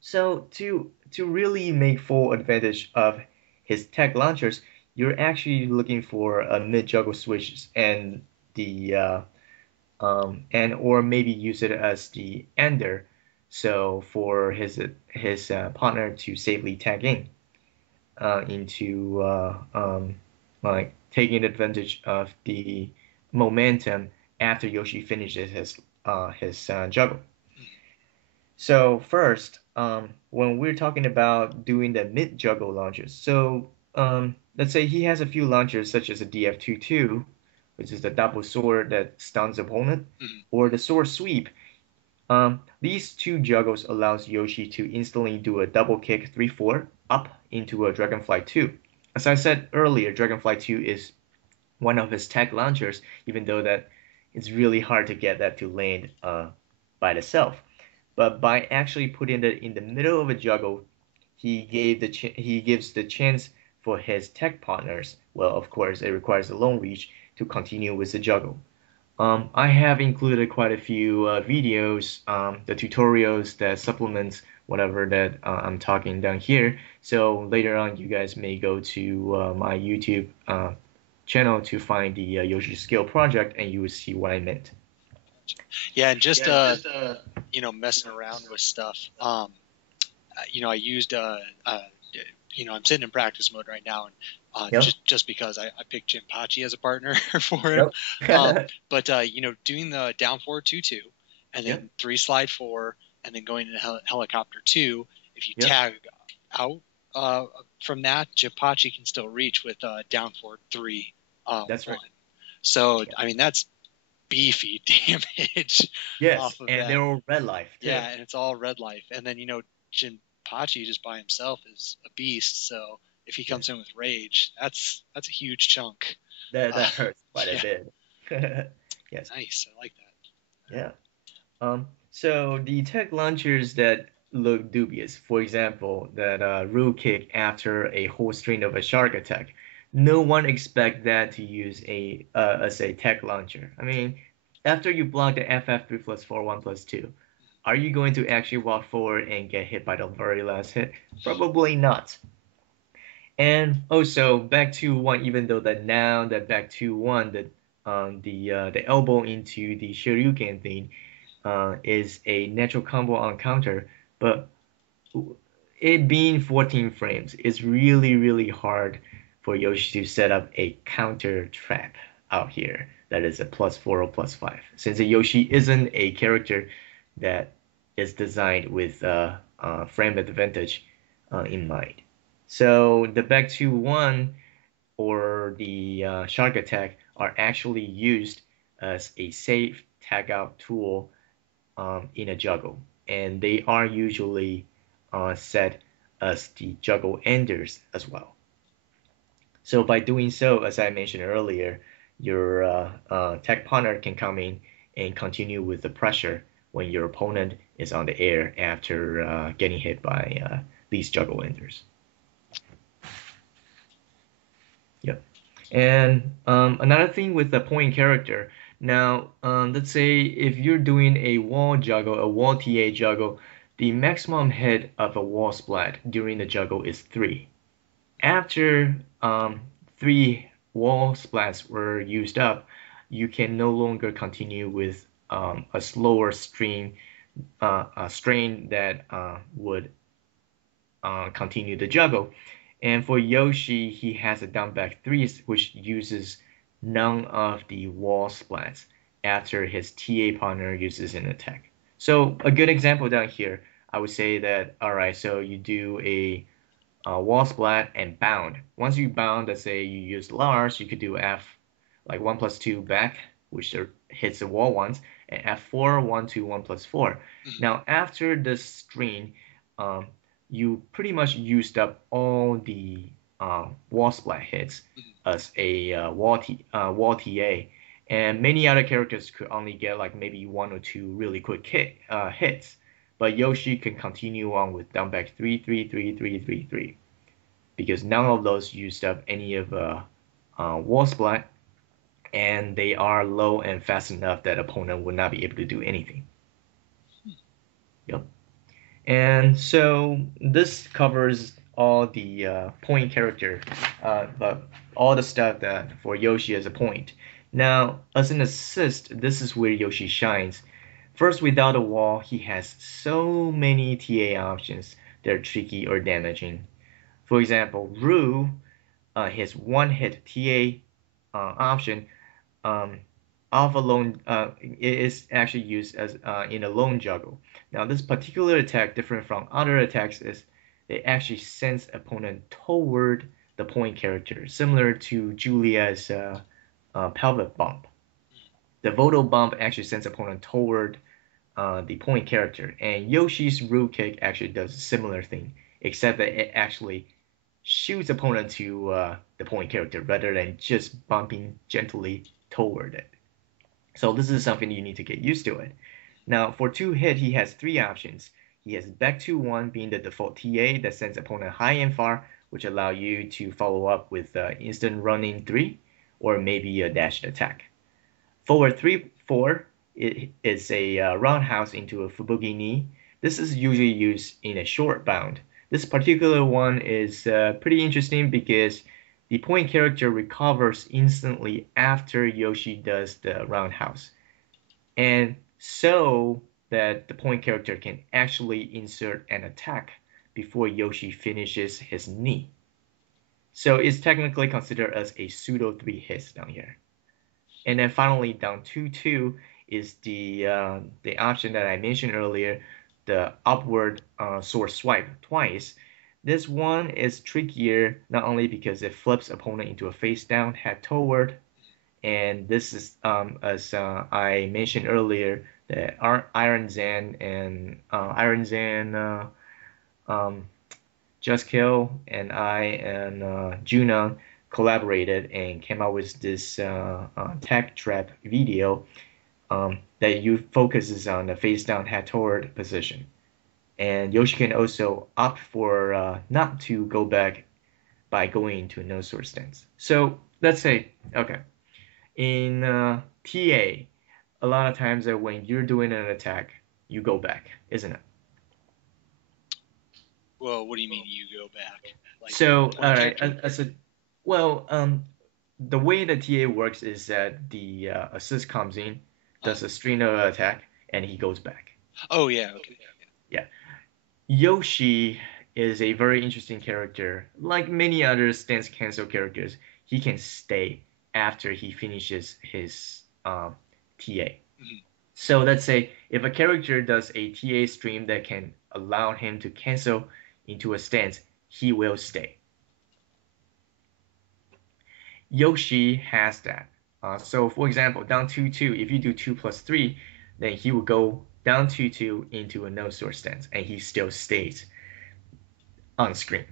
So to really make full advantage of his tech launchers, you're actually looking for a mid juggle switches and the and or maybe use it as the ender, so for his partner to safely tag in into like taking advantage of the momentum after Yoshi finishes his juggle. So first, when we're talking about doing the mid juggle launches, so let's say he has a few launchers such as a DF22, which is the double sword that stuns opponent, or the sword sweep. These two juggles allows Yoshi to instantly do a double kick 3-4 up into a Dragonfly 2. As I said earlier, Dragonfly 2 is one of his tech launchers, even though that it's really hard to get that to land by itself. But by actually putting it in the middle of a juggle, he gives the chance for his tech partners. Well, of course, it requires a long reach to continue with the juggle. I have included quite a few videos, the tutorials that supplements whatever that I'm talking down here. So later on, you guys may go to my YouTube channel to find the Yoshi Skill project, and you will see what I meant. Yeah, and just messing around with stuff. I used I'm sitting in practice mode right now, and just because I picked Jinpachi as a partner for him. But doing the down 4-2-2, and then 3 slide 4, and then going into helicopter 2. If you tag out from that, Jinpachi can still reach with down 4-3. That's 1. right. So, Yeah. I mean, that's beefy damage Yes, off of and that. they're all red life too. Yeah, and it's all red life. And then, Jinpachi just by himself is a beast. So if he comes Yes, in with rage, that's a huge chunk. that Uh, hurts quite a yeah, bit. Yes, nice. I like that. yeah. So the tech launchers that look dubious, for example, that rule kick after a whole string of a shark attack, no one expect that to use as a tech launcher. I mean, after you block the FF3 plus 4 1 plus 2, are you going to actually walk forward and get hit by the very last hit? Probably not. And also back to one, even though that now that back to one, the elbow into the Shoryuken thing is a natural combo on counter, but it being 14 frames, it's really hard for Yoshi to set up a counter trap out here that is a +4 or +5. Since Yoshi isn't a character that is designed with frame advantage in mind. So the back to one or the shark attack are actually used as a safe tag out tool in a juggle, and they are usually set as the juggle enders as well. So by doing so, as I mentioned earlier, your tech partner can come in and continue with the pressure when your opponent is on the air after getting hit by these juggle enders. Yep. And another thing with the point character, now let's say if you're doing a wall juggle, a wall TA juggle, the maximum hit of a wall splat during the juggle is 3. After 3 wall splats were used up, you can no longer continue with a slower strain that would continue the juggle. And for Yoshi, he has a down back 3, which uses none of the wall splats after his TA partner uses an attack. So a good example down here, I would say that, all right, so you do a wall splat and bound. Once you bound, let's say you use Lars, you could do F like 1 plus 2 back, which hits the wall once, and F4, 1, 2, 1 plus 4. Mm-hmm. Now, after this string, um, you pretty much used up all the wall splat hits as a wall TA, and many other characters could only get like maybe 1 or 2 really quick hits. But Yoshi can continue on with down back 3, 3, 3, 3, 3, 3, because none of those used up any of wall splat, and they are low and fast enough that opponent would not be able to do anything. Yep. And so this covers all the point character, but all the stuff that for Yoshi as a point. Now, as an assist, this is where Yoshi shines. First, without a wall, he has so many TA options that are tricky or damaging. For example, Rue, his one-hit TA option, um, off alone is actually used as in a lone juggle. Now, this particular attack, different from other attacks, is they actually sense opponent toward the point character, similar to Julia's pelvic bump. The Voodoo bump actually sends opponent toward the point character, and Yoshi's root kick actually does a similar thing, except that it actually shoots opponent to the point character rather than just bumping gently toward it. So this is something you need to get used to it. Now for 2 hit, he has 3 options. He has back to 1 being the default TA that sends opponent high and far, which allow you to follow up with instant running 3 or maybe a dashed attack. Forward 3, 4 is a roundhouse into a Fubuki knee. This is usually used in a short bound. This particular one is pretty interesting because the point character recovers instantly after Yoshi does the roundhouse, and so that the point character can actually insert an attack before Yoshi finishes his knee. So it's technically considered as a pseudo 3 hits down here. And then finally down 2-2 is the option that I mentioned earlier, the upward sword swipe twice. This one is trickier not only because it flips opponent into a face down head toward, And this is as I mentioned earlier, the Iron Zan and um, Just Kill and I and Juna collaborated and came out with this tech trap video that you focuses on the face down head toward position. And Yoshi can also opt for not to go back by going into a no sword stance. So let's say, okay, in TA, a lot of times when you're doing an attack, you go back, isn't it? Well, what do you mean you go back? Like the So, point all right, character? well, the way the TA works is that the assist comes in, Uh, does a string of attack, and he goes back. oh yeah, okay. Yeah. Yoshi is a very interesting character. Like many other stance cancel characters, he can stay after he finishes his TA. Mhm. So let's say if a character does a TA stream that can allow him to cancel into a stance, he will stay. Yoshi has that. So for example, down 2-2, if you do 2 plus 3, then he will go down 2-2 into a no sword stance, and he still stays on screen.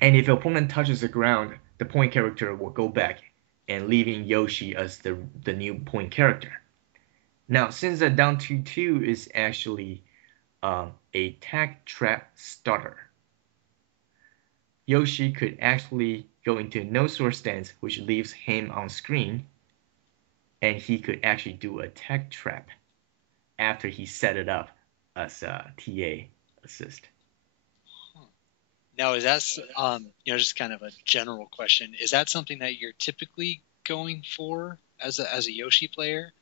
And if your opponent touches the ground, the point character will go back and leaving Yoshi as the new point character. Now, since the down 2-2 is actually a tag trap starter, Yoshi could actually go into a no sword stance, which leaves him on screen, and he could actually do a tag trap after he set it up as a TA assist. Huh. Now, is that just kind of a general question? Is that something that you're typically going for as a Yoshi player?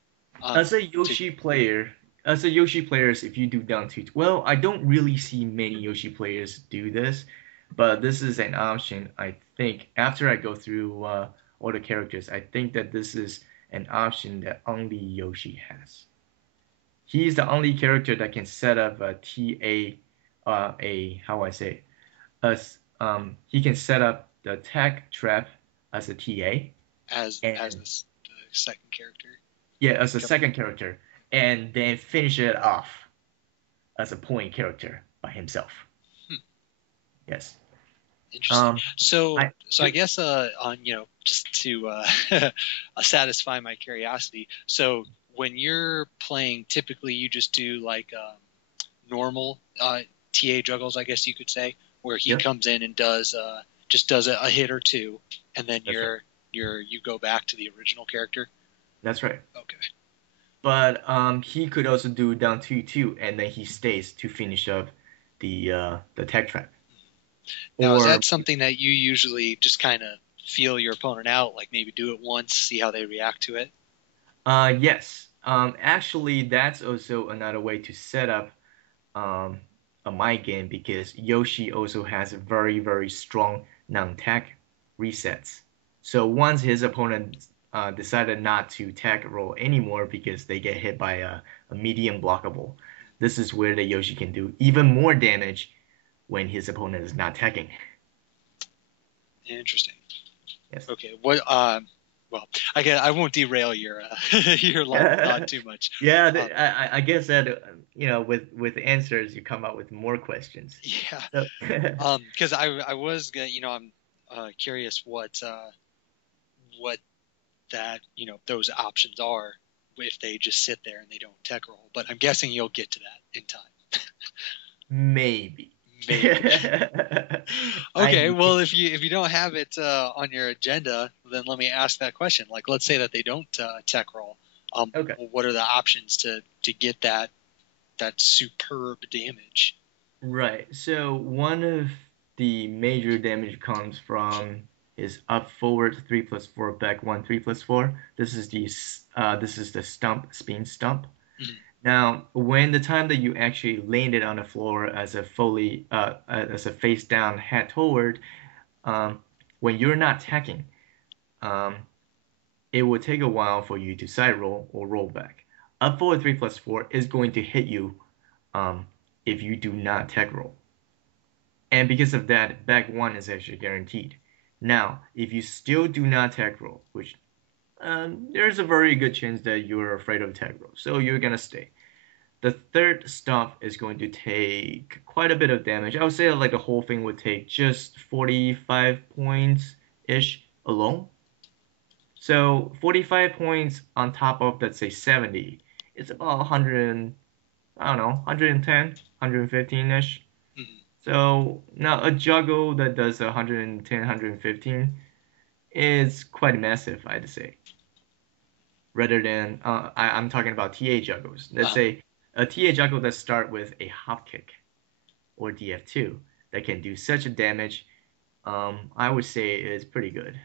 As a To Yoshi player, if you do down two, well, I don't really see many Yoshi players do this, but this is an option. I think after I go through all the characters, I think that this is an option that only Yoshi has. He's the only character that can set up a TA, a how I say, as he can set up the tag trap as a TA, as and this the second character? yeah, as a Come- second character, and then finish it off as a point character by himself. Hmm, Yes. interesting. Um, So I so I guess on just to satisfy my curiosity. So when you're playing, typically you just do like normal TA juggles, I guess you could say, where he Yep, comes in and does just does a hit or two, and then that's right. you go back to the original character. That's right. Okay. But he could also do down 2-2, and then he stays to finish up the tech trap. Now, is Or that something that you usually just kind of feel your opponent out, like maybe do it once, see how they react to it? yes, actually, that's also another way to set up um, a mind game because Yoshi also has a very strong non-tech resets. So once his opponent decided not to tech roll anymore because they get hit by a medium blockable, this is where the Yoshi can do even more damage when his opponent is not teching. Interesting. Yes. Okay. Well, I won't derail your your line of thought too much. Yeah, Um, I guess that with answers you come up with more questions. yeah. So, Because I was gonna, I'm curious what that those options are if they just sit there and they don't tech roll. But I'm guessing you'll get to that in time. maybe. Maybe. I Okay, need. well, if you don't have it on your agenda, then let me ask that question. Like, let's say that they don't tech roll. Okay. What are the options to get that superb damage? Right. So one of the major damage comes from his up forward 3+4 back 1 3+4. This is the stump spin stump. Mhm. Now, when the time that you actually landed on the floor as a face down head toward, um, when you're not tacking, um, it will take a while for you to side roll or roll back. Up forward 3+4 is going to hit you um, if you do not tech roll. And because of that, back one is actually guaranteed. Now, if you still do not tech roll, which there's a very good chance that you're afraid of attack roll, so you're gonna stay. The third stop is going to take quite a bit of damage. I would say like the whole thing would take just 45 points ish alone. So 45 points on top of, let's say, 70. It's about 100, I don't know, 110, 115-ish. Mm-hmm. So now a juggle that does 110, 115 is quite massive, I'd say. Rather than, I'm talking about TA juggles. Let's say a TA juggle that start with a hop kick or DF2 that can do such a damage, I would say is pretty good.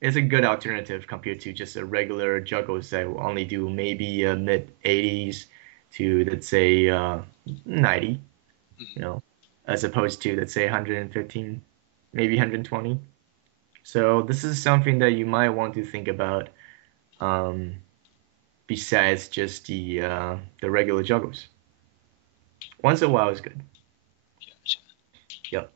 It's a good alternative compared to just a regular juggles that will only do maybe mid 80s to, let's say, 90, you know, as opposed to, let's say, 115, maybe 120. So this is something that you might want to think about, besides just the regular juggles. Once in a while is good. Gotcha. Yep.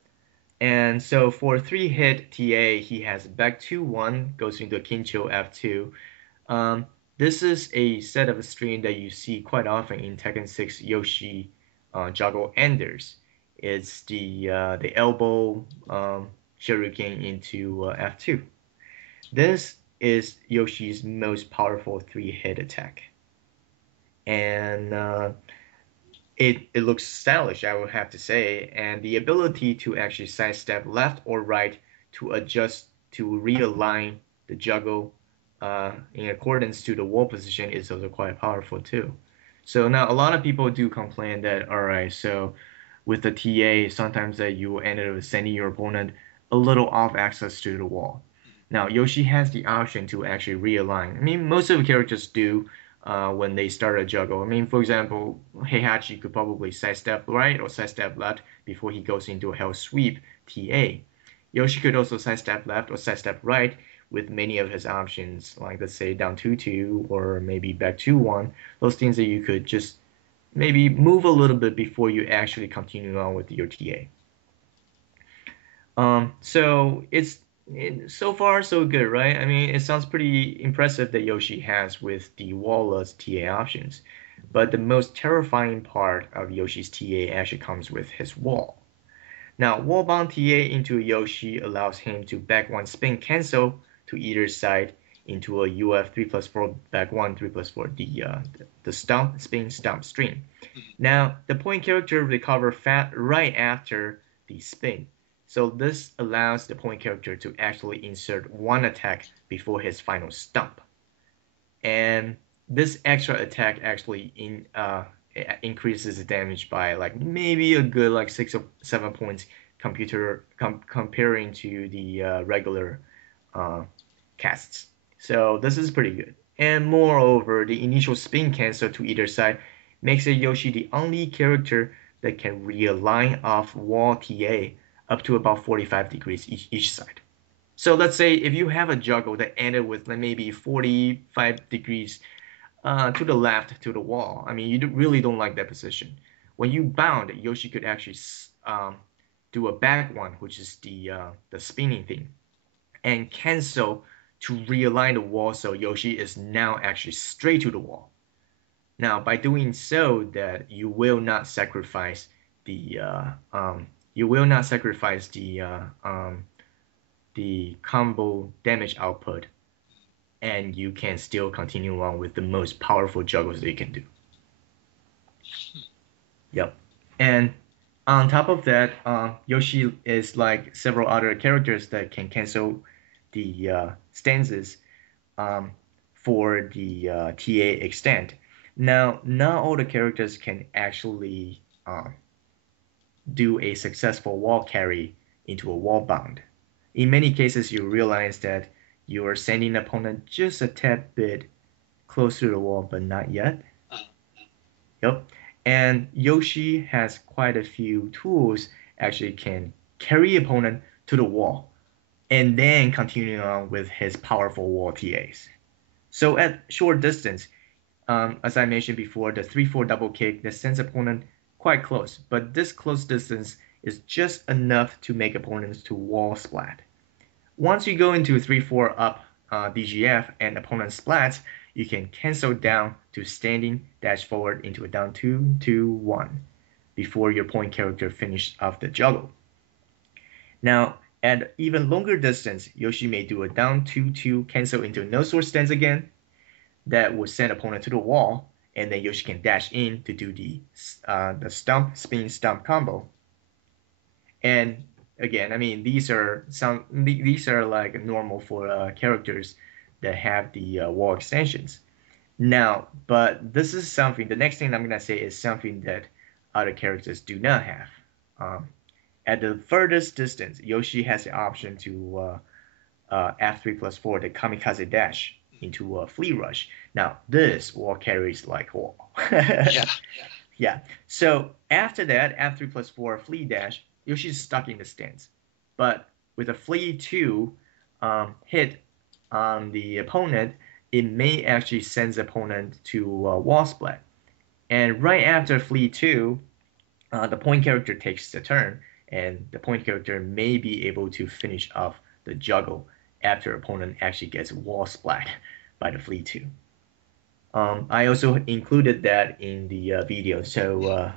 And so for 3-hit TA, he has back 2-1, goes into Kincho F2. This is a set of a string that you see quite often in Tekken 6 Yoshi juggle enders. It's the elbow shuriken into F2. This is Yoshi's most powerful 3-hit attack. And it looks stylish, I would have to say, and the ability to actually sidestep left or right to adjust to realign the juggle in accordance to the wall position is also quite powerful too. So now a lot of people do complain that, all right, so with the TA, sometimes that you end up sending your opponent a little off access to the wall. Now Yoshi has the option to actually realign. I mean, most of the characters do. When they start a juggle. I mean, for example, Heihachi could probably sidestep right or sidestep left before he goes into a Hell Sweep TA. Yoshi could also sidestep left or sidestep right with many of his options, like let's say down 2-2 or maybe back 2-1. Those things that you could just maybe move a little bit before you actually continue on with your TA. So so far so good, right? I mean, it sounds pretty impressive that Yoshi has with the wallless TA options, but the most terrifying part of Yoshi's TA actually comes with his wall. Now, wall-bound TA into Yoshi allows him to back 1 spin cancel to either side into a UF 3+4 back 1 3+4 the stomp spin stomp string. Now, the point character recover fat right after the spin. So this allows the point character to actually insert 1 attack before his final stomp. And this extra attack actually increases the damage by like maybe a good like 6 or 7 points comparing to the regular casts. So this is pretty good. And moreover, the initial spin cancel to either side makes Yoshi the only character that can realign off wall TA up to about 45 degrees each side. So let's say if you have a juggle that ended with maybe 45 degrees to the left to the wall, I mean, you really don't like that position. When you bound, Yoshi could actually do a back one, which is the spinning thing, and cancel to realign the wall so Yoshi is now actually straight to the wall. Now, by doing so, that you will not sacrifice the combo damage output, and you can still continue on with the most powerful juggles that you can do. Yep. And on top of that, Yoshi is like several other characters that can cancel the stances for the TA extent. Now, not all the characters can actually do a successful wall carry into a wall bound. In many cases, you realize that you are sending the opponent just a tad bit closer to the wall, but not yet. Yep. And Yoshi has quite a few tools actually can carry opponent to the wall and then continue on with his powerful wall TAs. So at short distance, as I mentioned before, the 3-4 double kick that sends opponent quite close, but this close distance is just enough to make opponents to wall splat. Once you go into 3-4 up DGF and opponent splats, you can cancel down to standing dash forward into a down 2, 2, 1 before your point character finishes off the juggle. Now, at even longer distance, Yoshi may do a down 2, 2 cancel into no sword stance again. That will send opponent to the wall, and then Yoshi can dash in to do the stump, spin, stump combo. And again, I mean, these are like normal for characters that have the wall extensions. Now, but this is something. The next thing I'm gonna say is something that other characters do not have. At the furthest distance, Yoshi has the option to F3+4, the Kamikaze Dash into a Flea Rush. Now, this wall carries like wall. Yeah. So after that, F3+4 Flea Dash, Yoshi's stuck in the stance. But with a Flea 2 hit on the opponent, it may actually send the opponent to wall splat. And right after Flea 2, the point character takes the turn, and the point character may be able to finish off the juggle after opponent actually gets wall splat by the Flea 2. I also included that in the video, so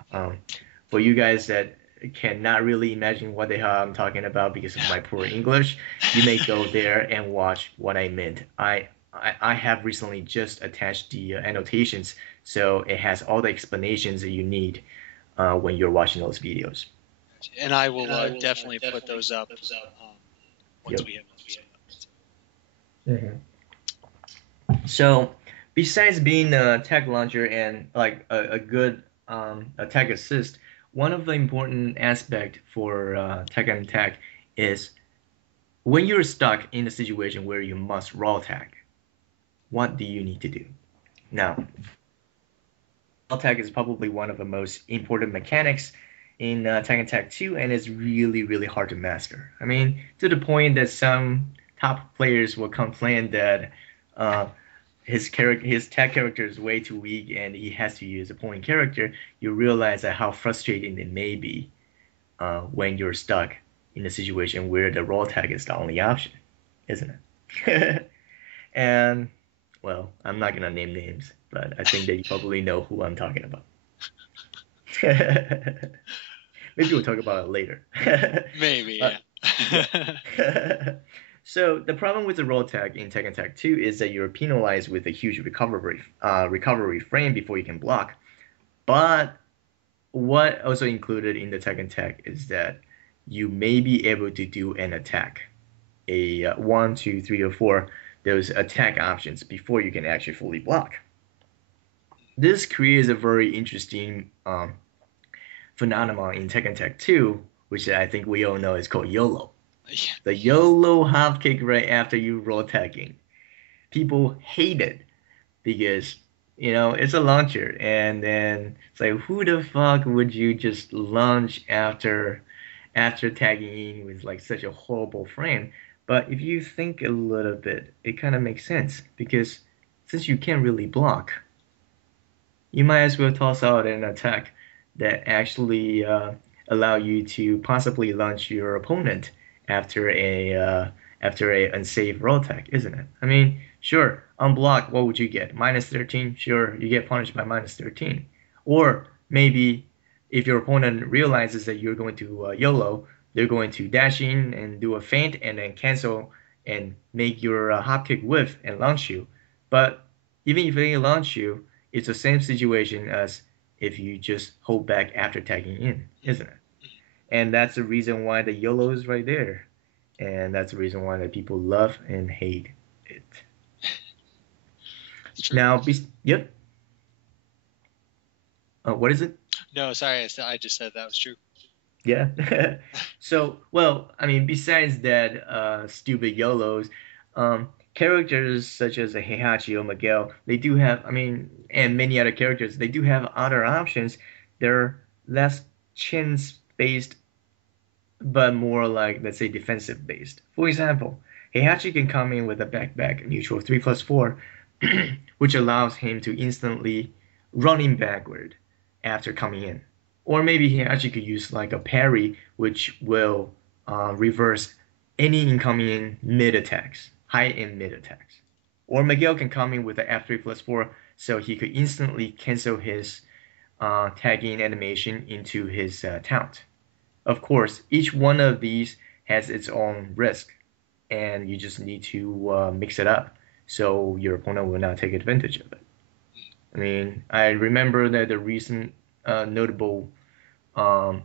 for you guys that cannot really imagine what the hell I'm talking about because of my poor English, you may go there and watch what I meant. I have recently just attached the annotations, so it has all the explanations that you need when you're watching those videos. And I will definitely put those up once we have them. So, besides being a tech launcher and like a good tech assist, one of the important aspects for Tekken Tech is when you're stuck in a situation where you must raw tag, what do you need to do? Now, raw tag is probably one of the most important mechanics in Tekken Tag 2, and it's really, really hard to master. I mean, to the point that some top players will complain that his tag character is way too weak and he has to use a point character. You realize that how frustrating it may be when you're stuck in a situation where the raw tag is the only option, isn't it? And, well, I'm not going to name names, but I think that you probably know who I'm talking about. Maybe we'll talk about it later. Maybe, yeah. So the problem with the raw tag in Tekken Tag 2 is that you're penalized with a huge recovery frame before you can block. But what also included in the Tekken Tag is that you may be able to do an attack, a 1, 2, 3, or 4, those attack options before you can actually fully block. This creates a very interesting phenomenon in Tekken Tag 2, which I think we all know is called YOLO. Yeah. The YOLO hop kick right after you raw tagging. People hate it because, you know, it's a launcher. And then it's like, who the fuck would you just launch after tagging in with like such a horrible frame? But if you think a little bit, it kind of makes sense because since you can't really block, you might as well toss out an attack that actually allow you to possibly launch your opponent after a unsafe raw tag, isn't it? I mean, sure, on block, what would you get? -13? Sure, you get punished by -13. Or maybe if your opponent realizes that you're going to YOLO, they're going to dash in and do a feint and then cancel and make your hop kick whiff and launch you. But even if they launch you, it's the same situation as if you just hold back after tagging in, isn't it? And that's the reason why the YOLO is right there. And that's the reason why the people love and hate it. Now, yep. What is it? No, sorry, I just said that was true. Yeah. So, well, I mean, besides that stupid YOLOs, characters such as Heihachi or Miguel, they do have, I mean, and many other characters, they do have other options. They're less chance-based, but more like, let's say, defensive-based. For example, Heihachi can come in with a back neutral 3+4, which allows him to instantly run in backward after coming in. Or maybe Heihachi could use like a parry, which will reverse any incoming mid attacks. high and mid attacks. Or Miguel can come in with an F3+4, so he could instantly cancel his tagging animation into his taunt. Of course, each one of these has its own risk, and you just need to mix it up so your opponent will not take advantage of it. I mean, I remember that the recent notable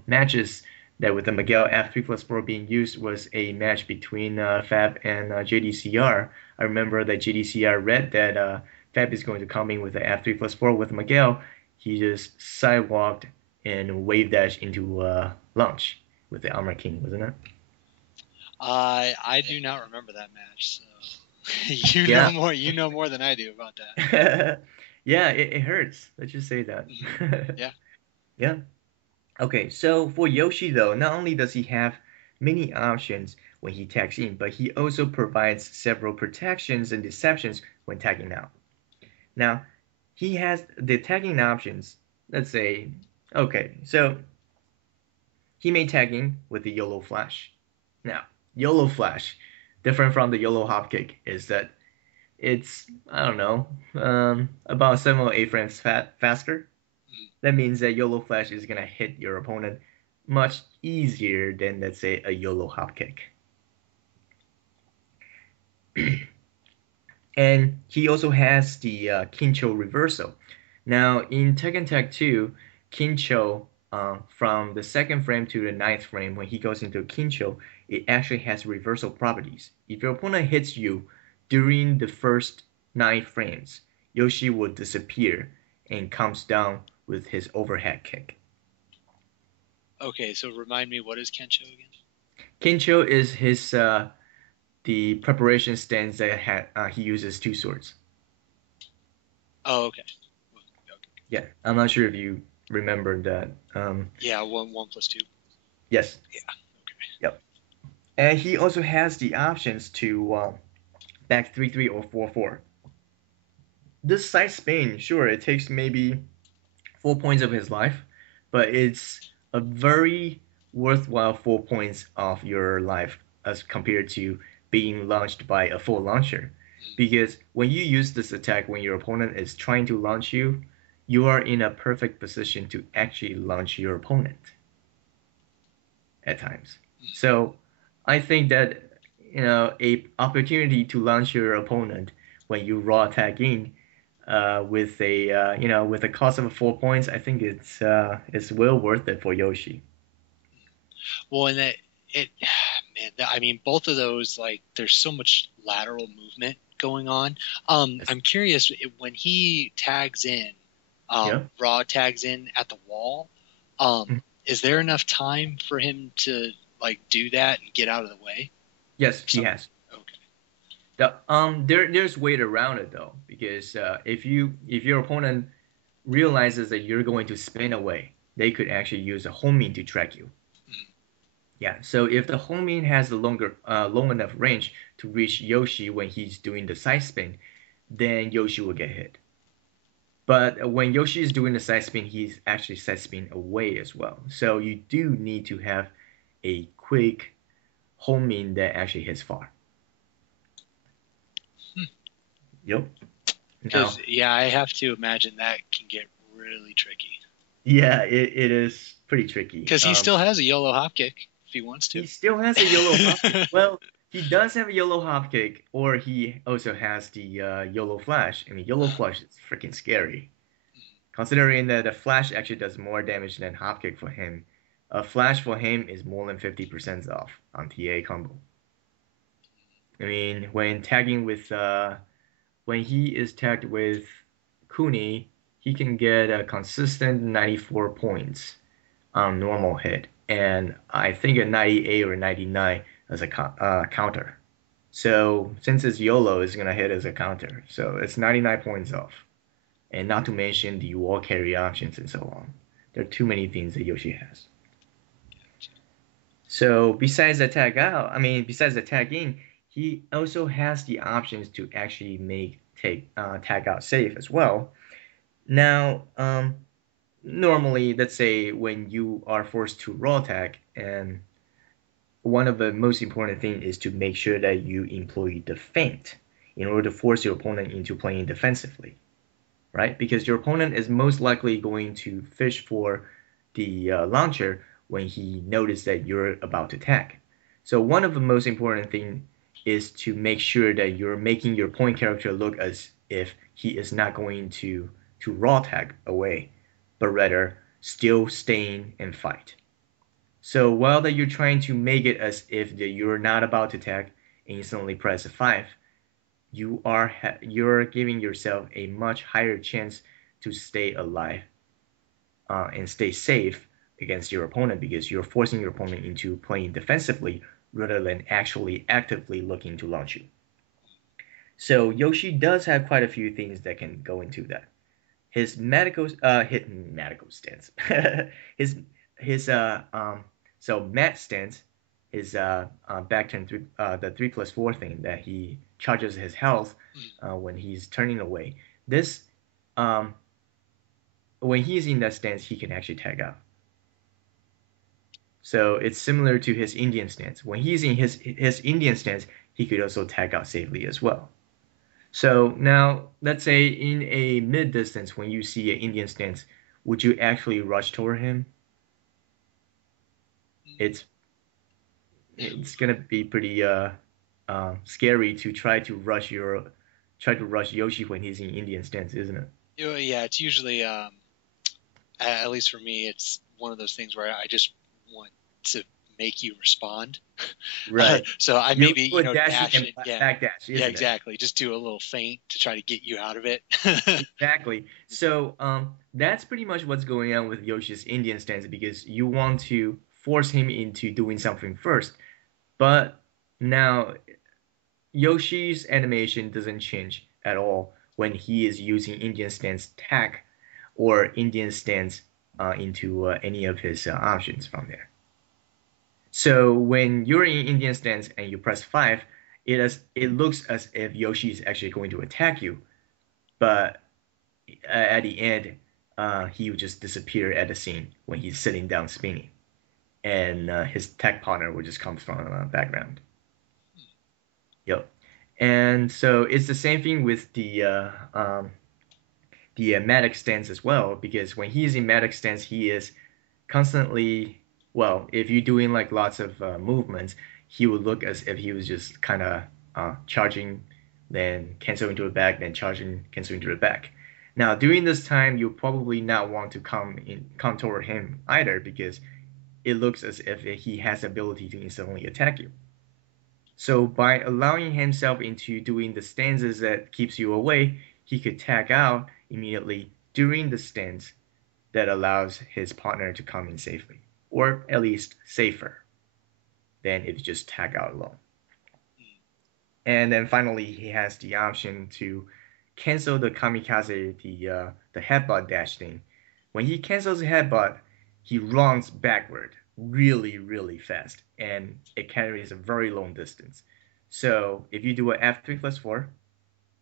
matches that with the Miguel F3+4 being used was a match between Fab and JDCR. I remember that JDCR read that Fab is going to come in with the F3+4 with Miguel. He just sidewalked and wave dash into launch with the Armor King, wasn't it? I do not remember that match, so you know more than I do about that. Yeah, it hurts. Let's just say that. Yeah. Yeah. Okay, so for Yoshi though, not only does he have many options when he tags in, but he also provides several protections and deceptions when tagging out. Now, he has the tagging options. Let's say, okay, so he may tag in with the YOLO Flash. Now, YOLO Flash, different from the YOLO Hopkick, is that it's, I don't know, about 7 or 8 frames faster. That means that YOLO Flash is going to hit your opponent much easier than, let's say, a YOLO Hopkick. And he also has the Kincho reversal. Now, in Tekken Tag 2, Kincho, from the 2nd frame to the 9th frame, when he goes into Kincho, it actually has reversal properties. If your opponent hits you during the first 9 frames, Yoshi will disappear and comes down with his overhead kick. Okay, so remind me, what is Kincho again? Kincho is his the preparation stance that he uses 2 swords. Oh, okay. Yeah, I'm not sure if you remember that. Yeah, 1 + 2. Yes. Yeah. Okay. Yep. And he also has the options to back 3-3 or 4-4. This side spin, sure, it takes maybe 4 points of his life, but it's a very worthwhile 4 points of your life as compared to being launched by a full launcher. Because when you use this attack when your opponent is trying to launch you, you are in a perfect position to actually launch your opponent at times. So I think that, you know, a opportunity to launch your opponent when you raw tag in with a with a cost of 4 points, I think it's well worth it for Yoshi. Well, and I mean, both of those, like, there's so much lateral movement going on. I'm curious, when he tags in, raw tags in at the wall, is there enough time for him to, like, do that and get out of the way? Yes, he has. Okay. There's way around it though, because if your opponent realizes that you're going to spin away, they could actually use a homing to track you. Yeah, so if the homing has a long enough range to reach Yoshi when he's doing the side spin, then Yoshi will get hit. But when Yoshi is doing the side spin, he's actually side spin away as well. So you do need to have a quick homing that actually hits far. Yep. Because, yeah, I have to imagine that can get really tricky. Yeah, it is pretty tricky. Because he still has a YOLO Hopkick if he wants to. He still has a YOLO Hopkick. Well, he does have a YOLO Hopkick, or he also has the YOLO Flash. I mean, YOLO Flash is freaking scary. Considering that the Flash actually does more damage than Hopkick for him. A Flash for him is more than 50% off on TA combo. I mean, when tagging with when he is tagged with Kuni, he can get a consistent 94 points on normal hit, and I think a 98 or 99 as a counter. So since it's YOLO, it's gonna hit as a counter. So it's 99 points off, and not to mention the wall carry options and so on. There are too many things that Yoshi has. So besides the tag in, he also has the options to actually make tag out safe as well. Now, normally, let's say when you are forced to raw tag and one of the most important thing is to make sure that you employ the feint in order to force your opponent into playing defensively, right? Because your opponent is most likely going to fish for the launcher when he notices that you're about to attack. So one of the most important thing is to make sure that you're making your point character look as if he is not going to raw tag away, but rather still staying and fight. So while that you're trying to make it as if that you're not about to attack and you suddenly press a 5, you're giving yourself a much higher chance to stay alive and stay safe against your opponent because you're forcing your opponent into playing defensively rather than actually actively looking to launch you. So Yoshi does have quite a few things that can go into that. His medical stance, his his so mat stance is back turn the 3+4 thing that he charges his health when he's turning away. This when he's in that stance, he can actually tag out. So it's similar to his Indian stance. When he's in his Indian stance, he could also tag out safely as well. So now, let's say in a mid distance, when you see an Indian stance, would you actually rush toward him? It's gonna be pretty scary to try to rush Yoshi when he's in Indian stance, isn't it? Yeah, it's usually, at least for me, it's one of those things where I just want to make you respond. Right. So I You maybe would dash and it. Yeah, backdash, yeah, isn't it? exactly. Just do a little feint to try to get you out of it. Exactly. So that's pretty much what's going on with Yoshi's Indian stance because you want to force him into doing something first. But now Yoshi's animation doesn't change at all when he is using Indian stance tag or Indian stance into any of his options from there. So when you're in Indian stance and you press 5, it looks as if Yoshi is actually going to attack you, but at the end, he would just disappear at the scene when he's sitting down spinning, and his tech partner would just come from the background. Yep. And so it's the same thing with the medic stance as well, because when he's in medic stance, he is constantly, well, if you're doing like lots of movements, he would look as if he was just kind of charging, then canceling to the back, then charging, canceling to the back. Now, during this time, you probably not want to come toward him either, because it looks as if he has the ability to instantly attack you. So by allowing himself into doing the stances that keeps you away, he could tag out immediately during the stance that allows his partner to come in safely, or at least safer than if you just tag out alone. And then finally, he has the option to cancel the kamikaze, the headbutt dash thing. When he cancels the headbutt, he runs backward really, really fast, and it carries a very long distance. So if you do a F3+4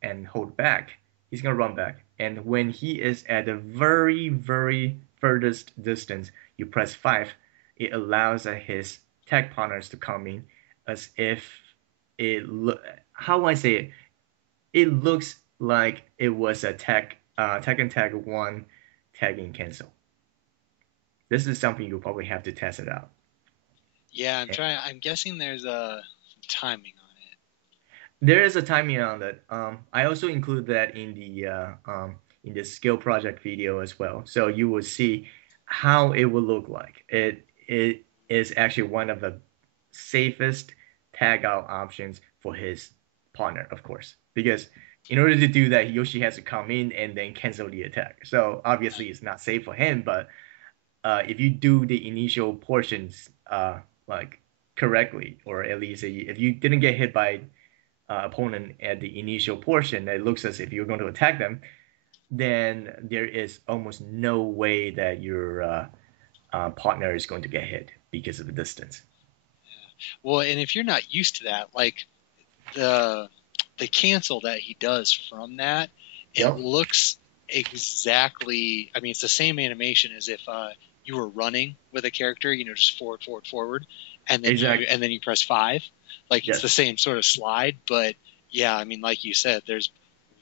and hold back, he's gonna run back. And when he is at the very, very furthest distance, you press 5, it allows his tag partners to come in as if how do I say it? It looks like it was a tag and tag 1 tagging cancel. This is something you'll probably have to test it out. Yeah, I'm guessing there's some timing on it. There is a timing on it. I also include that in the skill project video as well, so you will see how it will look like. It is actually one of the safest tag out options for his partner, of course, because in order to do that, Yoshi has to come in and then cancel the attack. So obviously, it's not safe for him, but if you do the initial portions like correctly, or at least if you didn't get hit by opponent at the initial portion, it looks as if you're going to attack them, then there is almost no way that your partner is going to get hit because of the distance. Yeah. Well, and if you're not used to that, like the cancel that he does from that, it looks exactly. It's the same animation as if you were running with a character, just forward, and Exactly. then you press 5. Like it's the Yes. same sort of slide, but yeah, I mean, like you said, there's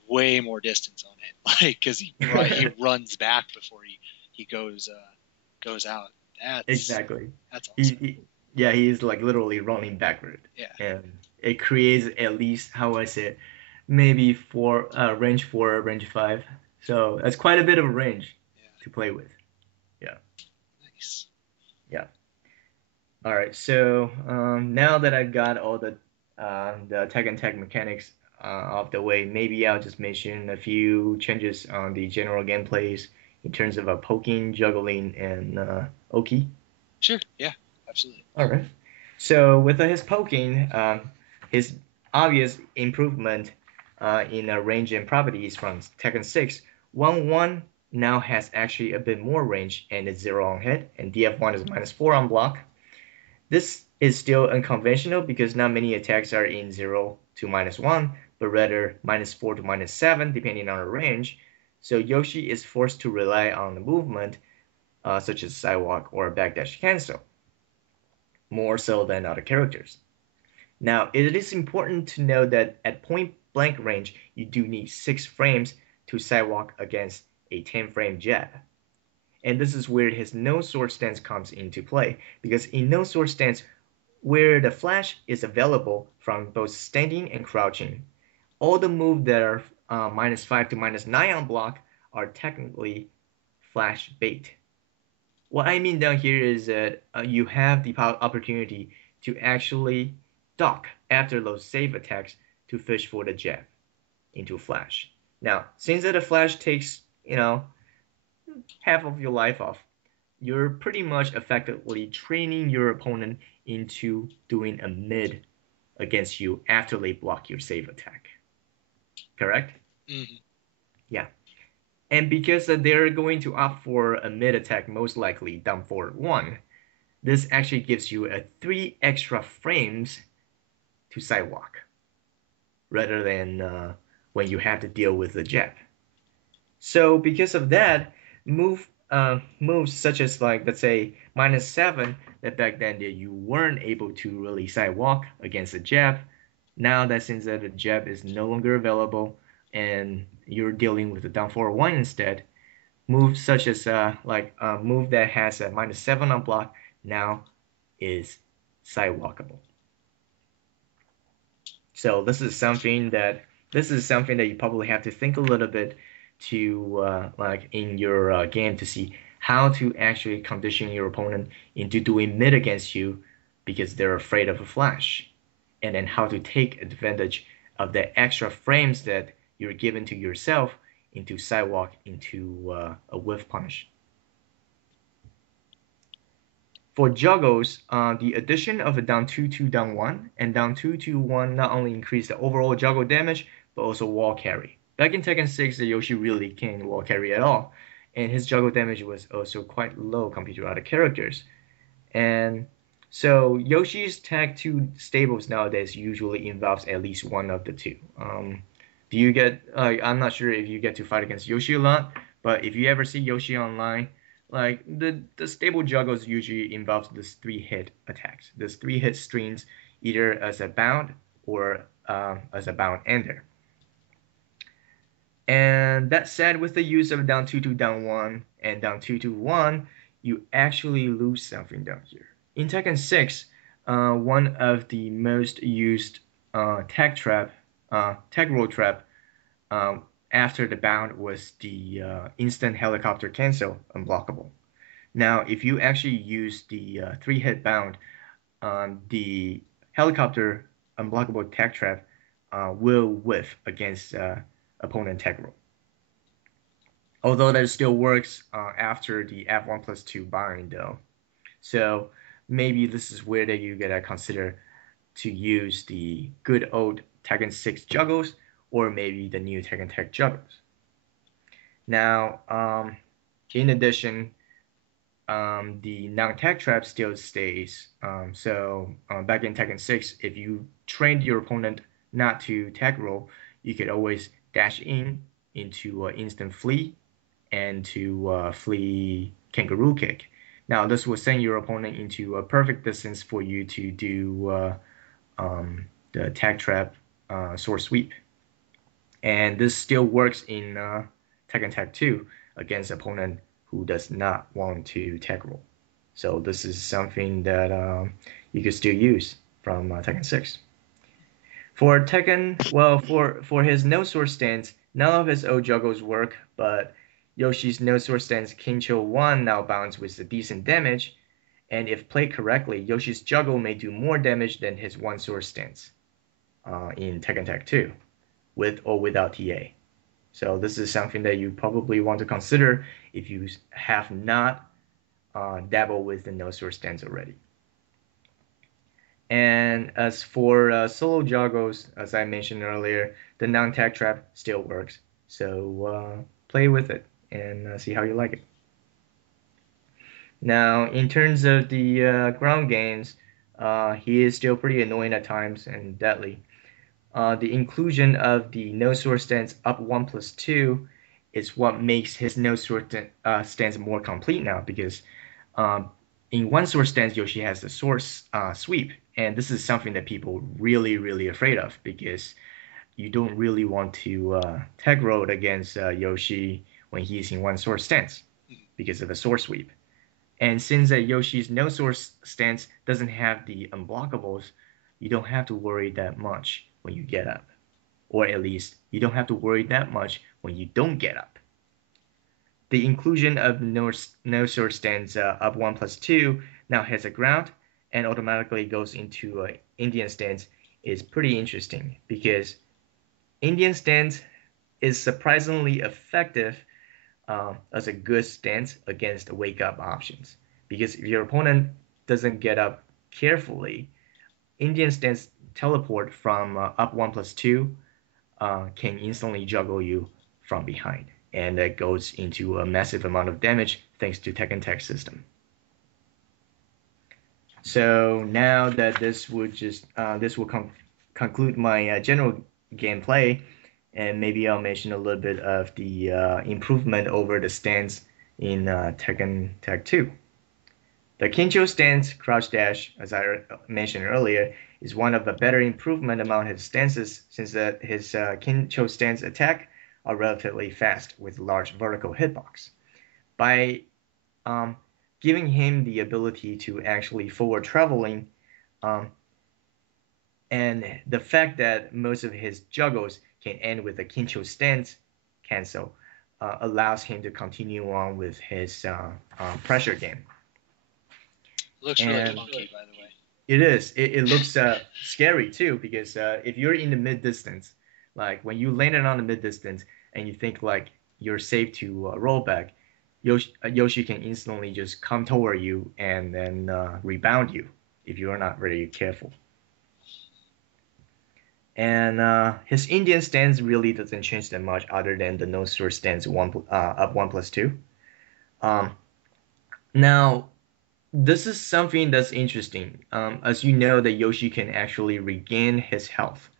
way more distance on it, like because he runs back before he goes out. That's Exactly. that's He, awesome. he yeah, he is like literally running backward, Yeah, and it creates at least how I say it, maybe four range 4, range 5. So that's quite a bit of a range yeah, to play with. Yeah, nice. yeah. All right. So now that I've got all the tech and tech mechanics off the way, maybe I'll just mention a few changes on the general gameplays in terms of poking, juggling, and Oki. Sure, yeah, absolutely. All right. So with his poking, his obvious improvement in range and properties from Tekken 6, 1-1 now has actually a bit more range and is 0 on hit, and DF1 is -4 on block. This is still unconventional because not many attacks are in 0 to -1, but rather -4 to -7 depending on the range. So Yoshi is forced to rely on the movement, such as sidewalk or backdash cancel, more so than other characters. Now, it is important to note that at point blank range, you do need 6 frames to sidewalk against a 10 frame jab. And this is where his no sword stance comes into play, because in no sword stance, where the flash is available from both standing and crouching, all the moves that are -5 to -9 on block are technically flash bait. What I mean down here is that you have the opportunity to actually duck after those save attacks to fish for the jab into flash. Now, since that the flash takes, half of your life off, you're pretty much effectively training your opponent into doing a mid against you after they block your save attack. Correct? Hmm. Yeah. And because they're going to opt for a mid attack, most likely down forward 1, this actually gives you a 3 extra frames to sidewalk rather than when you have to deal with the jab. So because of that, moves such as, like, let's say -7, that back then that you weren't able to really sidewalk against a jab. Now that since that the jab is no longer available and you're dealing with the down forward 1 instead, moves such as like a move that has a -7 on block now is sidewalkable. So this is something that you probably have to think a little bit to like in your game to see how to actually condition your opponent into doing mid against you because they're afraid of a flash, and then how to take advantage of the extra frames that you're given to yourself into sidewalk into a whiff punish. For juggles, the addition of a down 2-2 down 1 and down 2-2 1 not only increase the overall juggle damage, but also wall carry. Back in Tekken 6, the Yoshi really can't wall carry at all, and his juggle damage was also quite low compared to other characters. And so Yoshi's Tag 2 stables nowadays usually involves at least one of the two. Do you get? I'm not sure if you get to fight against Yoshi a lot, but if you ever see Yoshi online, like the stable juggles usually involves this 3-hit attacks, this 3-hit strings, either as a bound or as a bound ender. And that said, with the use of down 2-2 down 1 and down 2-2 1, you actually lose something down here. In Tekken 6, one of the most used tag roll trap after the bound was the instant helicopter cancel unblockable. Now, if you actually use the 3-hit bound, the helicopter unblockable tag trap will whiff against opponent tag roll. Although that still works after the F1+2 bind though. So maybe this is where that you gotta consider to use the good old Tekken 6 juggles or maybe the new Tekken Tech juggles. Now, in addition, the non-tag trap still stays. So back in Tekken 6, if you trained your opponent not to tag roll, you could always dash into instant flee and to flee kangaroo kick. Now, this will send your opponent into a perfect distance for you to do the tag trap sword sweep. And this still works in Tekken Tag 2 against opponent who does not want to tag roll. So this is something that you can still use from Tekken 6. For Tekken, well, for his no sword stance, none of his old juggles work, but Yoshi's no sword stance Kincho 1 now bounds with a decent damage, and if played correctly, Yoshi's juggle may do more damage than his one sword stance in Tekken Tag 2, with or without TA. So this is something that you probably want to consider if you have not dabbled with the no sword stance already. And as for solo joggles, as I mentioned earlier, the non-tag trap still works. So play with it and see how you like it. Now, in terms of the ground games, he is still pretty annoying at times and deadly. The inclusion of the no sword stance up 1+2 is what makes his no sword stance more complete now, because in one sword stance, Yoshi has the sword sweep, and this is something that people really afraid of, because you don't really want to tag roll against Yoshi when he's in one sword stance because of the sword sweep. And since Yoshi's no sword stance doesn't have the unblockables, you don't have to worry that much when you get up. Or at least, you don't have to worry that much when you don't get up. The inclusion of no sword stance up 1+2 now has a ground and automatically goes into Indian stance is pretty interesting, because Indian stance is surprisingly effective as a good stance against wake up options. Because if your opponent doesn't get up carefully, Indian stance teleport from up 1+2 can instantly juggle you from behind, and that goes into a massive amount of damage thanks to Tekken Tag system. So now that this will conclude my general gameplay, and maybe I'll mention a little bit of the improvement over the stance in Tekken Tag 2. The Kincho stance crouch dash, as I mentioned earlier, is one of the better improvement among his stances, since his Kincho stance attack are relatively fast with large vertical hitbox. By giving him the ability to actually forward traveling, and the fact that most of his juggles can end with a Kincho stance cancel, allows him to continue on with his pressure game. Looks really funky, by the way. It is. It looks scary too, because if you're in the mid distance, like when you landed on the mid distance and you think like you're safe to roll back, Yoshi can instantly just come toward you and then rebound you if you are not very careful. And his Indian stance really doesn't change that much, other than the no sword stance up 1+2. Now, this is something that's interesting. As you know, that Yoshi can actually regain his health,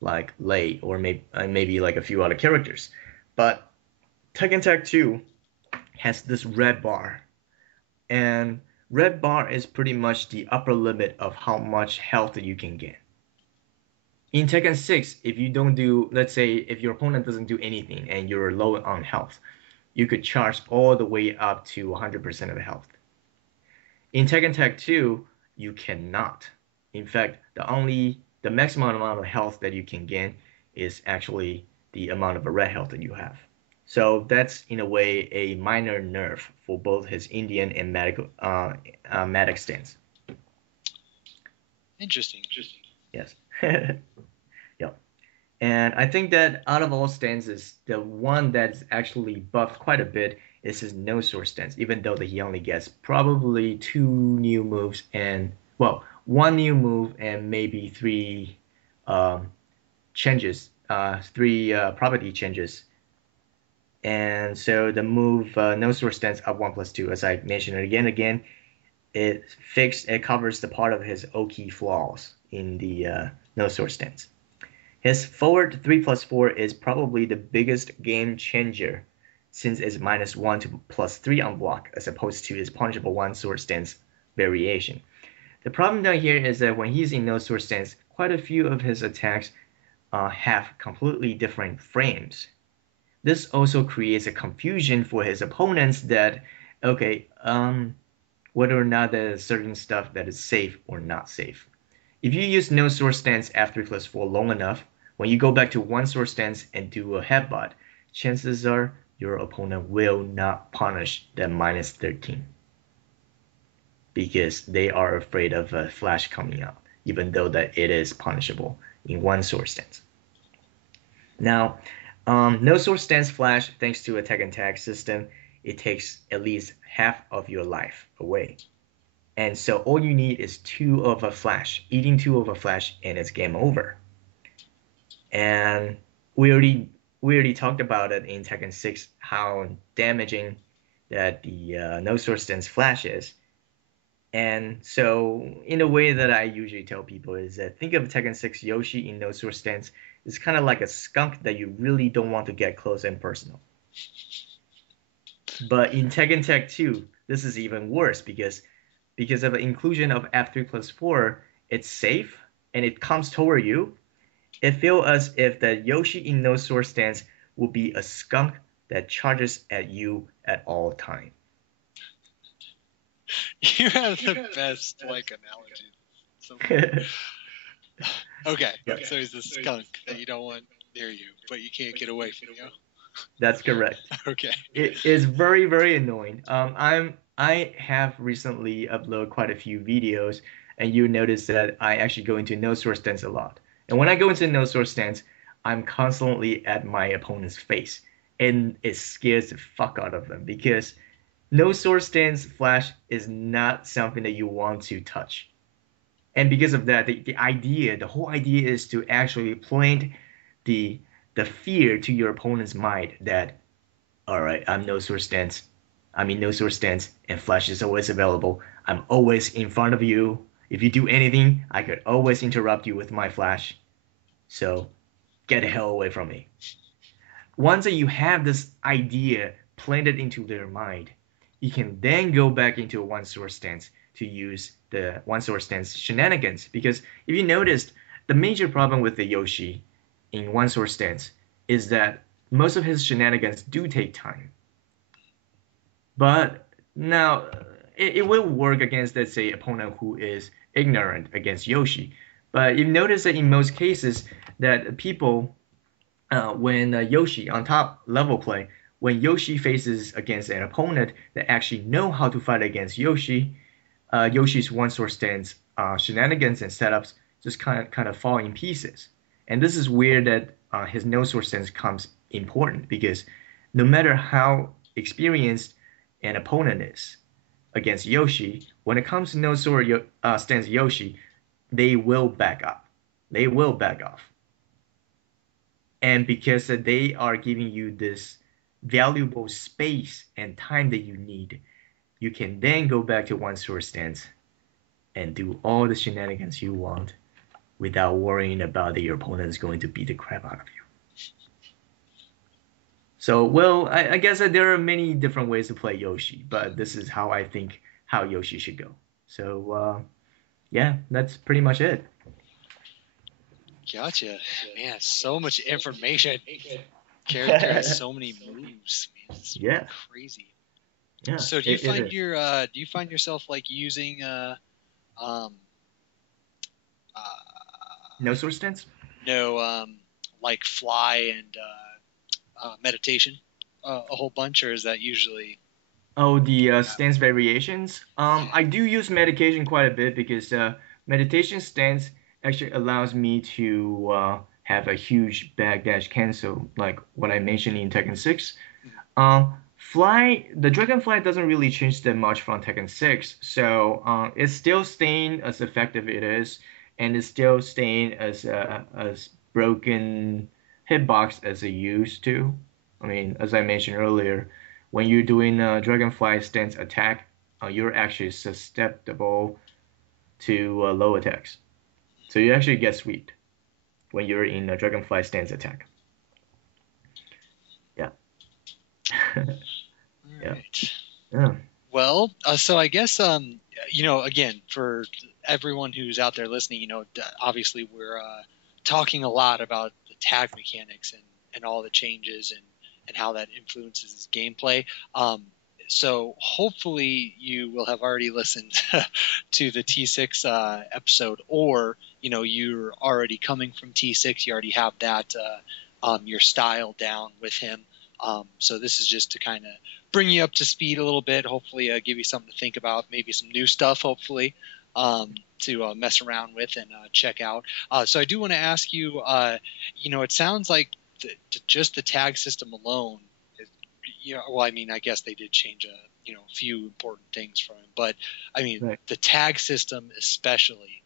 like Lei or maybe like a few other characters. But Tekken Tag 2 has this red bar, and red bar is pretty much the upper limit of how much health that you can get. In Tekken 6, if you don't do, let's say, if your opponent doesn't do anything and you're low on health, you could charge all the way up to 100% of health. In Tekken Tag 2, you cannot. In fact, the maximum amount of health that you can gain is actually the amount of red health that you have. So that's, in a way, a minor nerf for both his Indian and Matic stance. Interesting. Yes. Yep. And I think that out of all stances, the one that's actually buffed quite a bit is his no sword stance, even though that he only gets probably 2 new moves and, well, 1 new move and maybe 3 changes, 3 property changes. And so the move no sword stance up 1+2, as I mentioned again, it covers the part of his Oki flaws in the no sword stance. His forward 3+4 is probably the biggest game changer, since it's -1 to +3 on block, as opposed to his punishable one sword stance variation. The problem down here is that when he's in no sword stance, quite a few of his attacks have completely different frames. This also creates a confusion for his opponents that, okay, whether or not there's certain stuff that is safe or not safe. If you use no sword stance F3+4 long enough, when you go back to one sword stance and do a headbutt, chances are your opponent will not punish that -13 because they are afraid of a flash coming out, even though that it is punishable in one sword stance. Now, no sword stance flash, thanks to a tag and tag system, it takes at least half of your life away. And so all you need is 2 of a flash, eating 2 of a flash, and it's game over. And we already talked about it in Tekken 6, how damaging that the no sword stance flash is. And so in a way that I usually tell people is that think of Tekken 6 Yoshi in no sword stance. It's kind of like a skunk that you really don't want to get close and personal. But in Tekken Tag 2, this is even worse because of the inclusion of F3+4, it's safe and it comes toward you. It feels as if the Yoshi in no sword stance will be a skunk that charges at you at all time. You have the best analogy. Okay, so he's a skunk that you don't want near you, but you can't get away from you. That's correct. Okay. It is very, very annoying. I have recently uploaded quite a few videos, and you notice that I actually go into no sword stance a lot. And when I go into no sword stance, I'm constantly at my opponent's face, and it scares the fuck out of them because no sword stance flash is not something that you want to touch. And because of that, the whole idea is to actually plant the fear to your opponent's mind that, all right, I'm in no sword stance, and flash is always available. I'm always in front of you. If you do anything, I could always interrupt you with my flash. So get the hell away from me. Once that you have this idea planted into their mind, you can then go back into a one sword stance to use the one sword stance shenanigans. Because if you noticed, the major problem with the Yoshi in one sword stance is that most of his shenanigans do take time. But now it will work against, let's say, opponent who is ignorant against Yoshi. But you notice that in most cases that people, when Yoshi on top level play, when Yoshi faces against an opponent that actually know how to fight against Yoshi, Yoshi's one sword stance shenanigans and setups just kind of fall in pieces. And this is where that his no sword stance comes important, because no matter how experienced an opponent is against Yoshi, when it comes to no sword stance Yoshi, they will back up. They will back off. And because they are giving you this valuable space and time that you need, you can then go back to one sword stance and do all the shenanigans you want without worrying about that your opponent is going to beat the crap out of you. So, well, I guess that there are many different ways to play Yoshi, but this is how I think how Yoshi should go. So, yeah, that's pretty much it. Gotcha. Man, so much information. Character has so many moves, man. It's crazy. Yeah. So do you find yourself like using no sword stance? No, like fly and meditation a whole bunch, or is that usually? Oh, the stance variations. I do use meditation quite a bit because meditation stance actually allows me to have a huge backdash cancel, like what I mentioned in Tekken 6. The Dragonfly doesn't really change that much from Tekken 6, so it's still staying as effective it is, and it's still staying as broken hitbox as it used to. I mean, as I mentioned earlier, when you're doing a Dragonfly stance attack, you're actually susceptible to low attacks. So you actually get swept when you're in a Dragonfly stance attack. Yeah. All Yeah. right. Yeah. Well, so I guess again, for everyone who's out there listening, obviously we're talking a lot about the tag mechanics and all the changes and how that influences his gameplay. So hopefully you will have already listened to the T6 episode, or you're already coming from T6. You already have that your style down with him. So this is just to kind of bring you up to speed a little bit. Hopefully, give you something to think about. Maybe some new stuff. Hopefully, to mess around with and check out. So I do want to ask you. It sounds like just the tag system alone. Well, I mean, I guess they did change a few important things for him, but I mean, Right. the tag system especially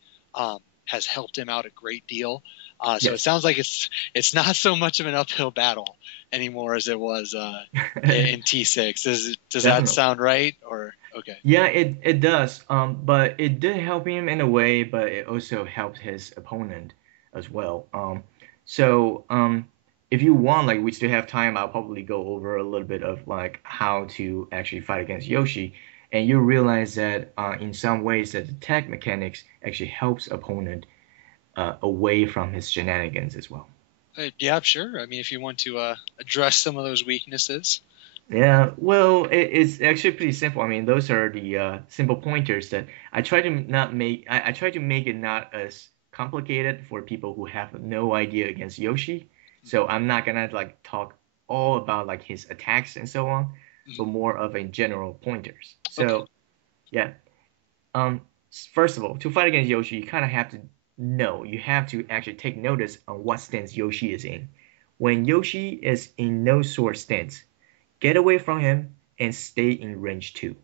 has helped him out a great deal. So it Yes. sounds like it's not so much of an uphill battle anymore as it was in T6. Does that Definitely. sound right? Or okay, Yeah, it does. But it did help him in a way, but it also helped his opponent as well. If you want, like, we still have time, I'll probably go over a little bit of like how to actually fight against Yoshi, and you realize that in some ways that the tech mechanics actually helps opponent away from his shenanigans as well. yeah, sure. I mean, if you want to address some of those weaknesses. Yeah, well, it's actually pretty simple. I mean, those are the simple pointers that I try to make it not as complicated for people who have no idea against Yoshi. So I'm not gonna like talk all about like his attacks and so on, but Mhm. more of a general pointers. Okay. So yeah, first of all, to fight against Yoshi, you kind of have to know. You have to actually take notice on what stance Yoshi is in. When Yoshi is in no sword stance, get away from him and stay in range 2.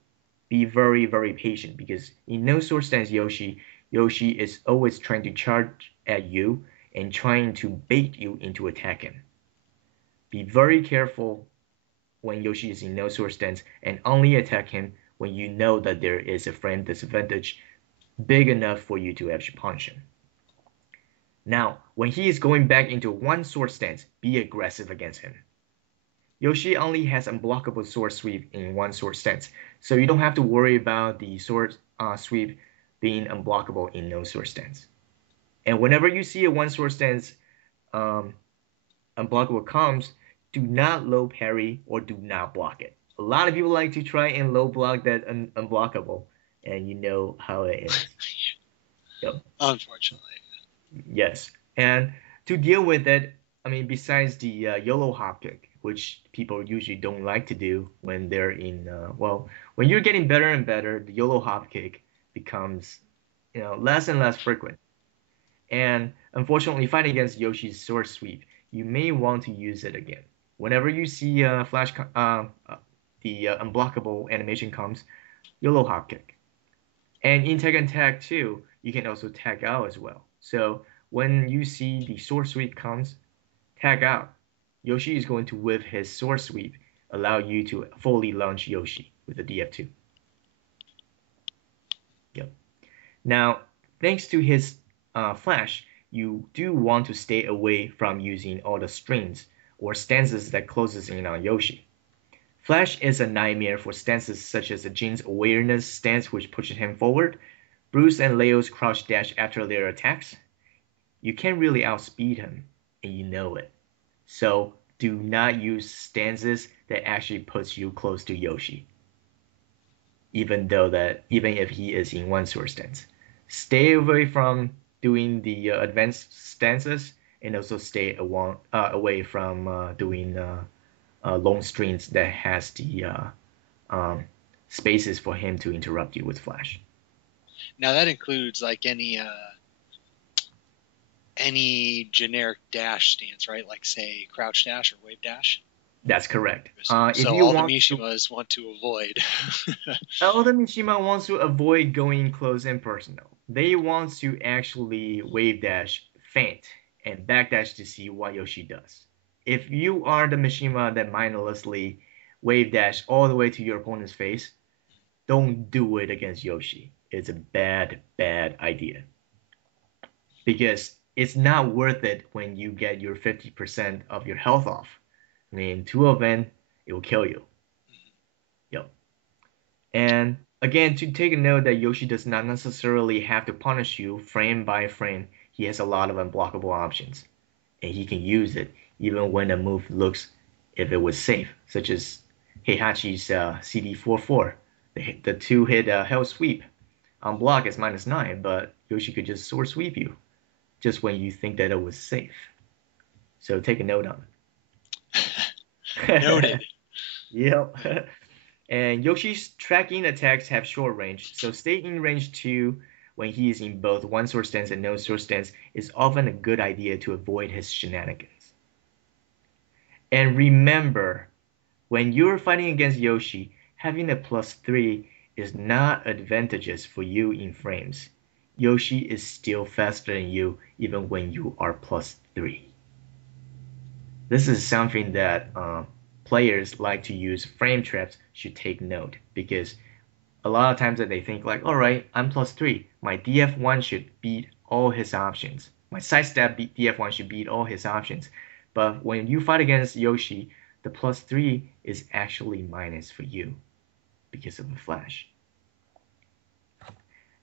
Be very, very patient because in no sword stance Yoshi is always trying to charge at you and trying to bait you into attacking. Be very careful when Yoshi is in no sword stance and only attack him when you know that there is a frame disadvantage big enough for you to actually punch him. Now, when he is going back into one sword stance, be aggressive against him. Yoshi only has unblockable sword sweep in one sword stance, so you don't have to worry about the sword sweep being unblockable in no sword stance. And whenever you see a one sword stance um, unblockable comes, do not low parry or do not block it. A lot of people like to try and low block that unblockable, and you know how it ends. Yep. Unfortunately. Yes. And to deal with it, I mean, besides the YOLO hop kick, which people usually don't like to do when they're in, when you're getting better and better, the YOLO hop kick becomes, less and less frequent. And unfortunately, fighting against Yoshi's sword sweep, you may want to use it again. Whenever you see the unblockable animation comes, YOLO hop kick. And in Tekken Tag 2, you can also tag out as well. So when you see the sword sweep comes, tag out. Yoshi is going to, with his sword sweep, allow you to fully launch Yoshi with the DF2. Yep. Now, thanks to his flash, you do want to stay away from using all the strings or stances that closes in on Yoshi. Flash is a nightmare for stances such as the Jin's awareness stance, which pushes him forward, Bruce and Leo's crouch dash after their attacks. You can't really outspeed him, and you know it. So do not use stances that actually puts you close to Yoshi, even if he is in one sword stance. Stay away from doing the advanced stances, and also stay away from doing long strings that has the um, spaces for him to interrupt you with flash. Now that includes like any generic dash stance, right? Like say crouch dash or wave dash. That's correct. If So you all the want to, Mishimas want to avoid. Elder Mishima wants to avoid going close and personal. They want to actually wave dash, feint, and backdash to see what Yoshi does. If you are the Mishima that mindlessly wave dash all the way to your opponent's face, don't do it against Yoshi. It's a bad, bad idea. Because it's not worth it when you get your 50% of your health off. I mean, two of them, it will kill you. Yep. And again, to take a note that Yoshi does not necessarily have to punish you frame by frame. He has a lot of unblockable options, and he can use it even when a move looks if it was safe, such as Heihachi's CD44, the two-hit hell sweep. On block is -9, but Yoshi could just sword sweep you just when you think that it was safe. So take a note on it. Noted. Yep. And Yoshi's tracking attacks have short range, so stay in range 2 when he is in both one sword stance and no sword stance is often a good idea to avoid his shenanigans. And remember, when you're fighting against Yoshi, having a +3 is not advantageous for you in frames. Yoshi is still faster than you even when you are +3. This is something that players like to use frame traps should take note, because a lot of times that they think like, all right, I'm +3, my DF1 should beat all his options. My sidestep DF1 should beat all his options. But when you fight against Yoshi, the +3 is actually minus for you because of the flash.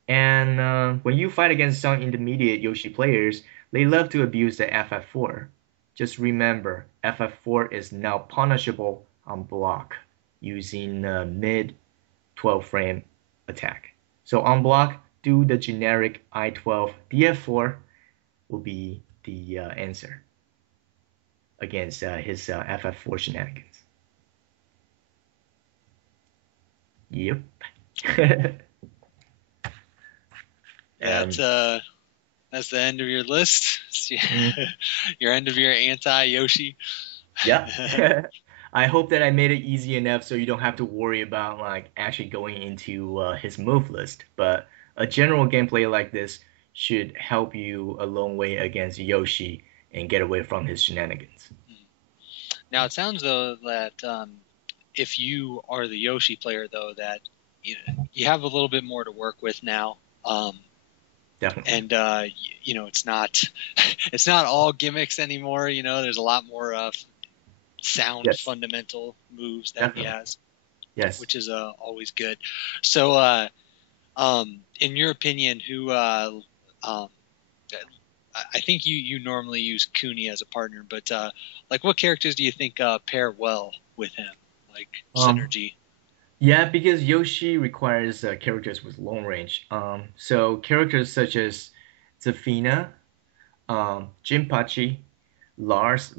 And when you fight against some intermediate Yoshi players, they love to abuse the FF4. Just remember, FF4 is now punishable on block using mid 12 frame attack. So on block, do the generic I12 DF4 will be the answer against his FF4 shenanigans. Yep. That's the end of your list. Your end of your anti-Yoshi. Yeah. I hope that I made it easy enough so you don't have to worry about like actually going into his move list. But a general gameplay like this should help you a long way against Yoshi and get away from his shenanigans. Now it sounds though that if you are the Yoshi player though, that you have a little bit more to work with now. Definitely. And it's not all gimmicks anymore. There's a lot more sound fundamental moves that he has. Yes. Which is always good. So, in your opinion, who? I think you normally use Cooney as a partner, but like, what characters do you think pair well with him? Like synergy. Yeah, because Yoshi requires characters with long range. So characters such as Zafina, Jinpachi, Lars,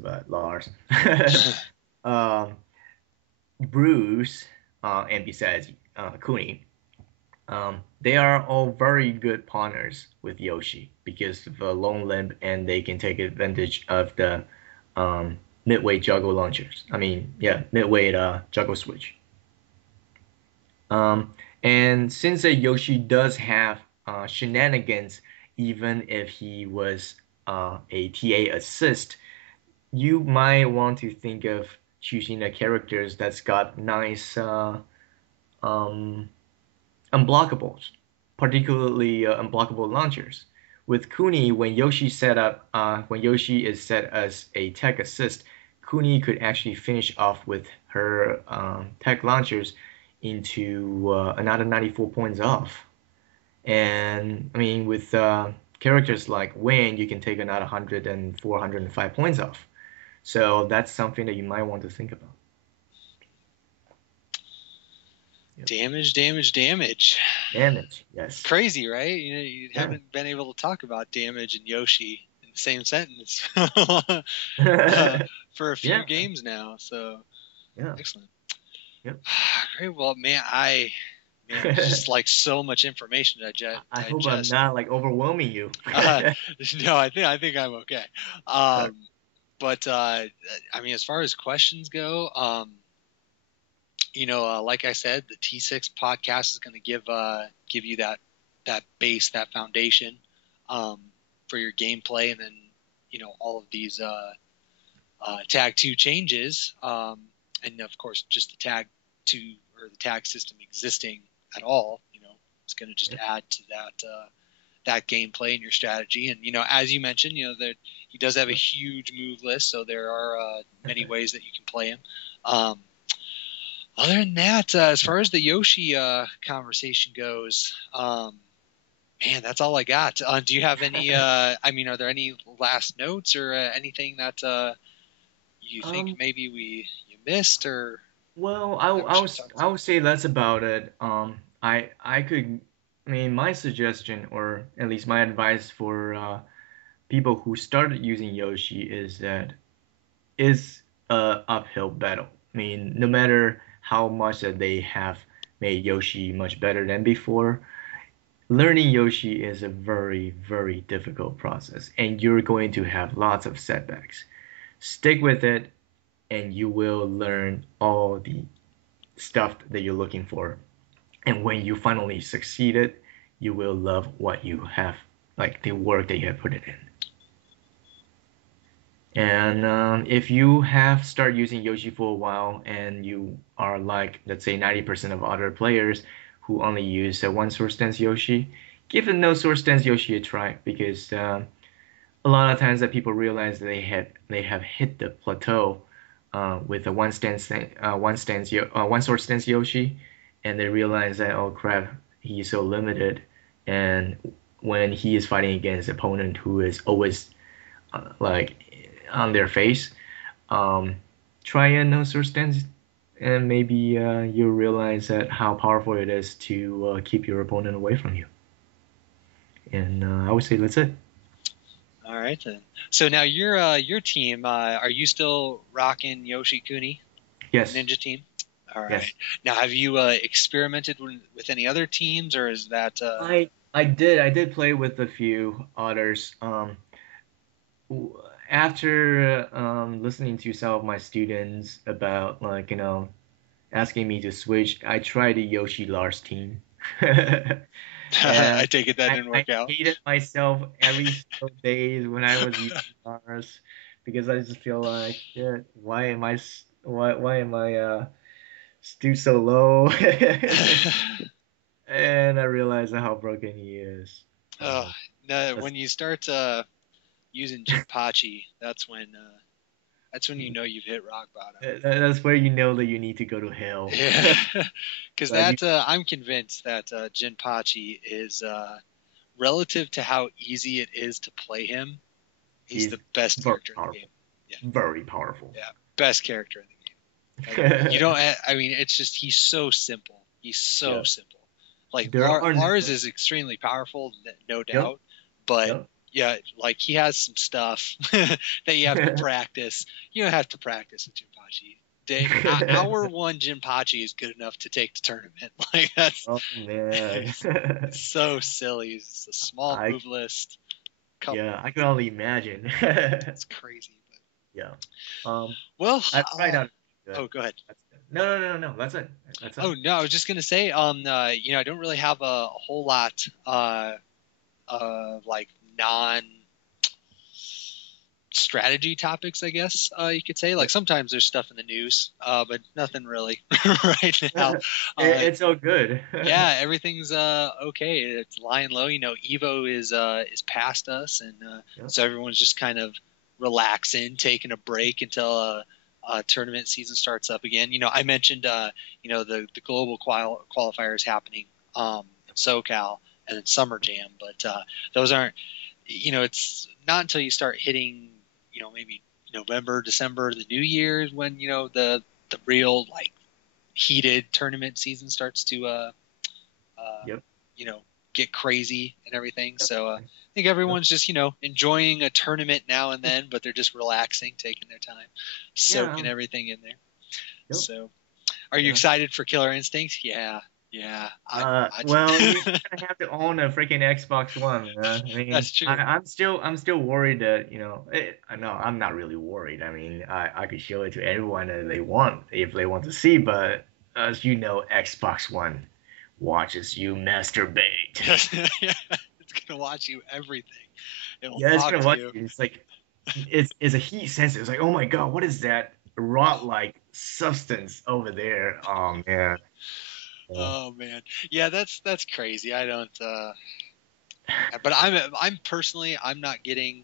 Bruce, and besides Kuni, they are all very good partners with Yoshi because of a long limb and they can take advantage of the mid-weight juggle launchers. Mid-weight juggle switch. And since Yoshi does have shenanigans, even if he was a TA assist, you might want to think of choosing the characters that's got nice unblockables, particularly unblockable launchers. With Kuni, when Yoshi is set as a tech assist, Kuni could actually finish off with her tech launchers into another 94 points off. And I mean, with characters like Wayne, you can take another 104, 105 points off. So that's something that you might want to think about. Yep. Damage, yes. Crazy, right? You haven't been able to talk about damage and Yoshi in the same sentence for a few games now. So, excellent. Yep. Great. Well, man, just like so much information to digest. I hope I'm not like overwhelming you. No, I think I'm okay. But I mean, as far as questions go, like I said, the T6 podcast is going to give you that base, that foundation for your gameplay, and then all of these Tag 2 changes, and of course just the Tag 2 or the tag system existing at all. It's going to just add to that gameplay and your strategy. And as you mentioned, that he does have a huge move list, so there are many ways that you can play him. Other than that, as far as the Yoshi conversation goes, man, that's all I got. Do you have any? I mean, are there any last notes or anything that you think Um, maybe you missed or well, that we should talk I about? would say that's about it. I could, I mean, my suggestion, or at least my advice for people who started using Yoshi is that is a uphill battle. I mean, no matter how much that they have made Yoshi much better than before, learning Yoshi is a very, very difficult process, and you're going to have lots of setbacks. Stick with it, and you will learn all the stuff that you're looking for. And when you finally succeeded, you will love what you have, like the work that you have put it in. And if you have started using Yoshi for a while and you are like, let's say, 90% of other players who only use one sword stance Yoshi, give the no sword stance Yoshi a try because a lot of times that people realize they have hit the plateau with a one sword stance Yoshi, and they realize that oh crap, he's so limited, and when he is fighting against an opponent who is always like on their face, um, try a no sword stance, and maybe you'll realize that how powerful it is to keep your opponent away from you. And I would say that's it. All right then. So now your team, are you still rocking Yoshi Kuni Yes, Ninja Team? All right. yes. Now, have you experimented with any other teams, or is that I did play with a few others. After listening to some of my students about like asking me to switch, I tried the Yoshi Lars team. I And take it that didn't I work out? hated myself every single days when I was using Lars because I just feel like shit, why am I still so low? And I realized how broken he is. Oh, no, That's when you start using Jinpachi, that's when you know you've hit rock bottom. that's where you know that you need to go to hell. Yeah, because Like you, that I'm convinced that Jinpachi is relative to how easy it is to play him. He's he's the best very character in the game. powerful, Yeah, very powerful. yeah, best character in the game. Like you don't. I mean, it's just he's so simple. He's so Yeah, simple. Like there are Lars no. is extremely powerful, no Yep, doubt. But yep. yeah, like he has some stuff that you have to practice. You don't have to practice with Jinpachi. Hour one Jinpachi is good enough to take the tournament. Like that's Oh man, so silly. It's a small I move list. Couple. yeah, I can only imagine. It's crazy. But, Yeah. Um, well, I tried out. Good. oh, go ahead. That's it. No. That's it. That's it. Oh no, I was just gonna say, I don't really have a whole lot, like non strategy topics, I guess you could say. Like sometimes there's stuff in the news, but nothing really right now. It's so good. Yeah, everything's okay. It's lying low. Evo is past us, and Yep. so everyone's just kind of relaxing, taking a break until tournament season starts up again. I mentioned the global qualifiers happening in SoCal and then Summer Jam, but those aren't. It's not until you start hitting maybe November, December, the New Year's when the real like heated tournament season starts to Yep. you know get crazy and everything. So I Definitely. think Yep. everyone's just enjoying a tournament now and then, but they're just relaxing, taking their time, Yeah. soaking everything in there. Yep. So, are you Yeah. excited for Killer Instinct? Yeah, yeah. Well, you kind of have to own a freaking Xbox One, man. I mean, That's true. I'm still worried that, no, I'm not really worried. I mean, I could show it to everyone that they want, if they want to see, but as you know, Xbox One watches you masturbate. It's gonna watch you everything. It will Yeah, it's talk gonna to watch you. you. It's like, it's a heat sensor. It's like, oh my God, what is that rod-like substance over there? Oh man. Yeah. Oh man, yeah, that's crazy. I don't. But I'm personally I'm not getting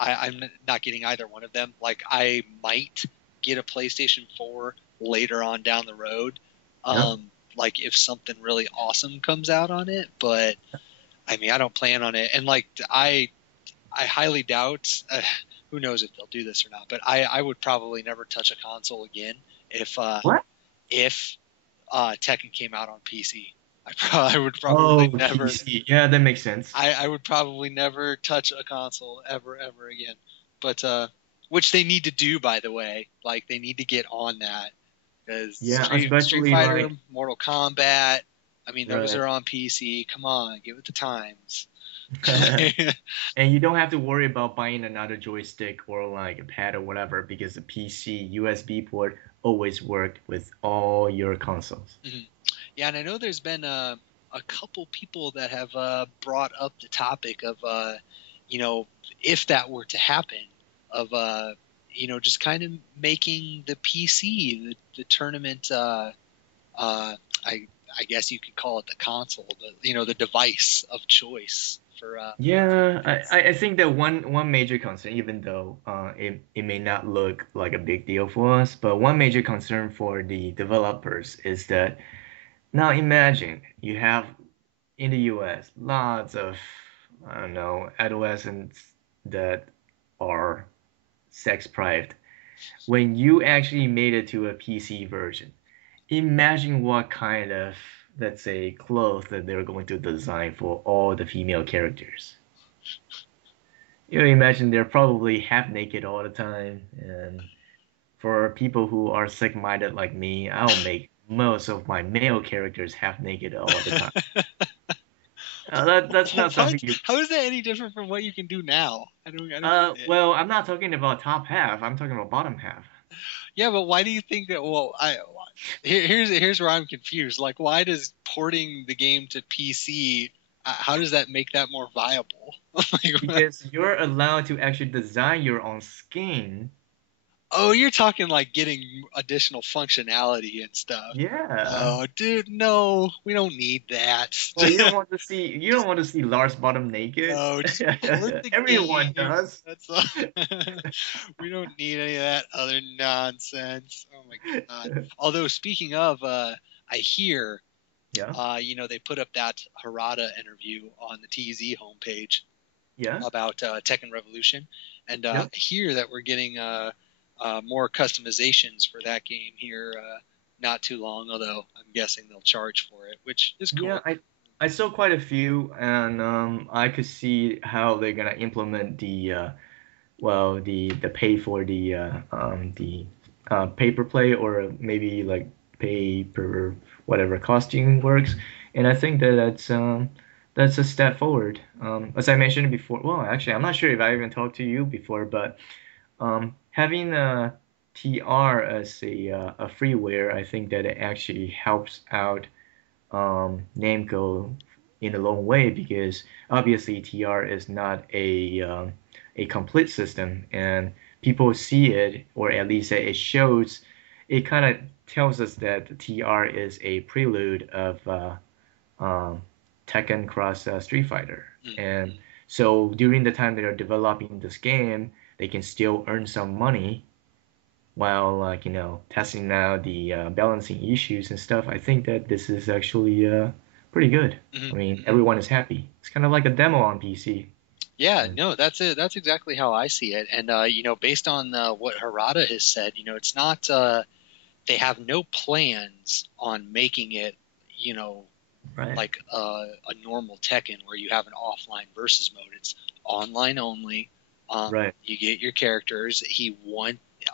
either one of them. Like I might get a PlayStation 4 later on down the road, Yeah. Like if something really awesome comes out on it, but I mean, I don't plan on it. And like I highly doubt. Who knows if they'll do this or not? But I would probably never touch a console again What? if Tekken came out on PC. I would Oh, probably never. PC. Yeah, that makes sense. I would probably never touch a console ever again. But which they need to do, by the way. Like they need to get on that because Yeah, Street especially Fighter, like Mortal Kombat. I mean, those right. are on PC. Come on, give it the times. And you don't have to worry about buying another joystick or like a pad or whatever because the PC USB port always worked with all your consoles. Mhm. Yeah, and I know there's been a couple people that have brought up the topic of, you know, if that were to happen, of, just kind of making the PC the tournament. I guess you could call it the console, the device of choice for. Yeah, I think that one major concern, even though it may not look like a big deal for us, but one major concern for the developers is that now imagine you have in the US lots of, I don't know, adolescents that are sex deprived. When you actually made it to a PC version, imagine what kind of, let's say, clothes that they're going to design for all the female characters. You know, imagine they're probably half naked all the time. And for people who are sick-minded like me, I'll make most of my male characters half naked all the time. That's not something What? you. How is that any different from what you can do now? I don't get it. Well, I'm not talking about top half. I'm talking about bottom half. Yeah, but why do you think that? Well, here's where I'm confused. Like, why does porting the game to PC? How does that make that more viable? Like, Because you're allowed to actually design your own skin. oh, you're talking like getting additional functionality and stuff. Yeah. Oh, dude, no, we don't need that. Well, you don't want to see Lars bottom naked. No, just port the Everyone game. does. That's all. We don't need any of that other nonsense. Oh my god. Although speaking of, I hear, Yeah. they put up that Harada interview on the TZ homepage Yeah. about Tekken Revolution, and I Yep. hear that we're getting more customizations for that game here not too long. Although I'm guessing they'll charge for it, which is Yeah, cool. I saw quite a few, and I could see how they're gonna implement the pay for the pay per play or maybe like pay per whatever costing works, and I think that that's a step forward. As I mentioned before, well, actually, I'm not sure if I even talked to you before, but having a TR as a freeware, I think that it actually helps out Namco in a long way because obviously TR is not a complete system, and people see it, or at least it shows. It kind of tells us that TR is a prelude of um, Tekken cross Street Fighter, and Mm-hmm. so during the time they are developing this game, they can still earn some money while like testing out the balancing issues and stuff. I think that this is actually pretty good. I mean, Mm-hmm. everyone is happy. It's kind of like a demo on PC. Yeah, And no, that's it. That's exactly how I see it. And based on what Harada has said, it's not they have no plans on making it, you know, right, like a normal Tekken where you have an offline versus mode. It's online only. right, You get your characters.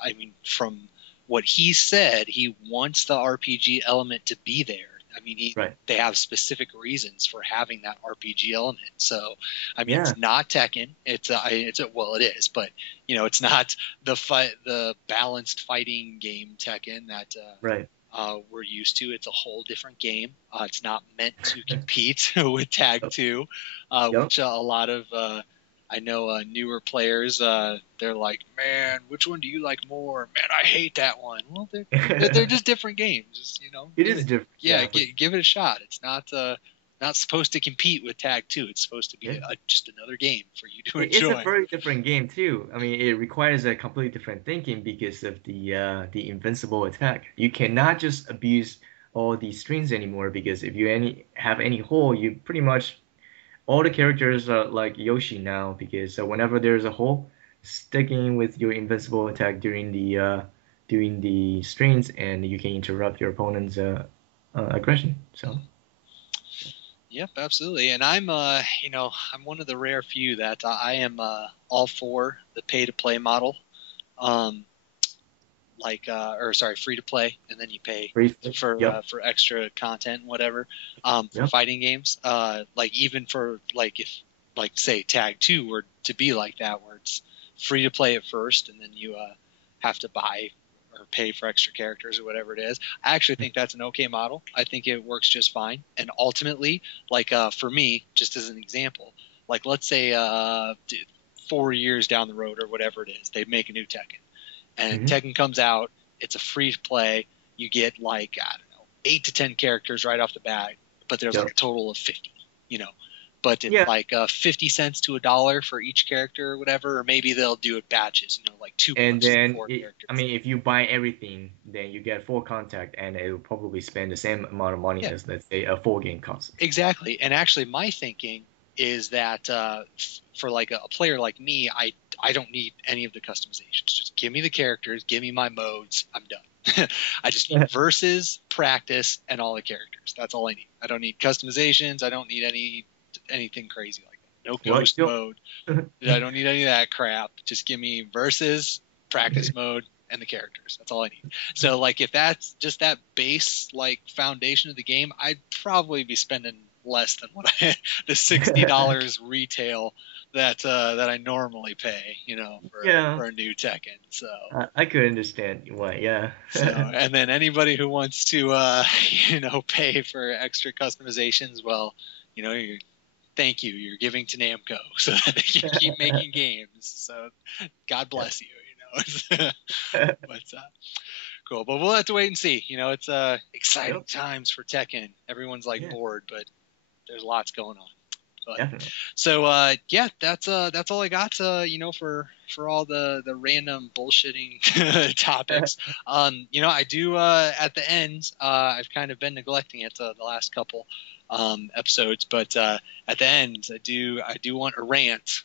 I mean, from what he said, he wants the RPG element to be there. I mean, right. they have specific reasons for having that RPG element. So, I mean, Yeah, it's not Tekken. Well, it is, but it's not the balanced fighting game Tekken that right. we're used to. It's a whole different game. It's not meant to compete with Tag Yep, 2, yep. which a lot of I know newer players, they're like, man, which one do you like more? Man, I hate that one. Well, they're just different games. Just It give is it, different. yeah, Yeah, for sure. give it a shot. It's not supposed to compete with Tag 2. It's supposed to be Yeah. just another game for you to It's a enjoy. very different game too. I mean, it requires a completely different thinking because of the invincible attack. You cannot just abuse all these strings anymore because if you have any hole, you pretty much all the characters are like Yoshi now because whenever there's a hole, sticking with your invincible attack during the strings, and you can interrupt your opponent's aggression. So Yep, absolutely. And I'm, I'm one of the rare few that I am all for the pay to play model. Um, or sorry, free to play, and then you pay briefly, yep, for extra content, and whatever, for yep. fighting games. Like even for like if like say Tag 2 were to be like that, where it's free to play at first, and then you have to buy or pay for extra characters or whatever it is. I actually think that's an okay model. I think it works just fine. And ultimately, like for me, just as an example, like let's say 4 years down the road or whatever it is, they make a new Tekken and Hmm. Tekken comes out. It's a free to play. You get like I don't know 8 to 10 characters right off the bat, but there's like Yep. a total of 50. You know, but it's Yeah, like 50 cents to $1 for each character or whatever, or maybe they'll do it batches. Like and $2 for then four I characters. mean, if you buy everything, then you get full contact, and it will probably spend the same amount of money Yeah, as let's say a full game costs. exactly. And actually, my thinking is that for like a player like me, I don't need any of the customizations. Just give me the characters, give me my modes. I'm done. I just need versus, practice, and all the characters. That's all I need. I don't need customizations. I don't need anything crazy like that. No What? ghost mode. I don't need any of that crap. Just give me versus, practice mode, and the characters. That's all I need. So like if that's just that base like foundation of the game, I'd probably be spending less than the $60 retail that I normally pay, Yeah, for a new Tekken. So I could understand why. Yeah. and then anybody who wants to pay for extra customizations, well, you thank you. You're giving to Namco so that they can keep making games. So God Yep. bless you. But cool. But we'll have to wait and see. It's exciting Yep. times for Tekken. Everyone's like Yeah, bored, but there's lots going on. But definitely. so yeah, that's all I got. For all the random bullshitting topics. I do at the end. I've kind of been neglecting it the last couple episodes, but at the end, I do want a rant.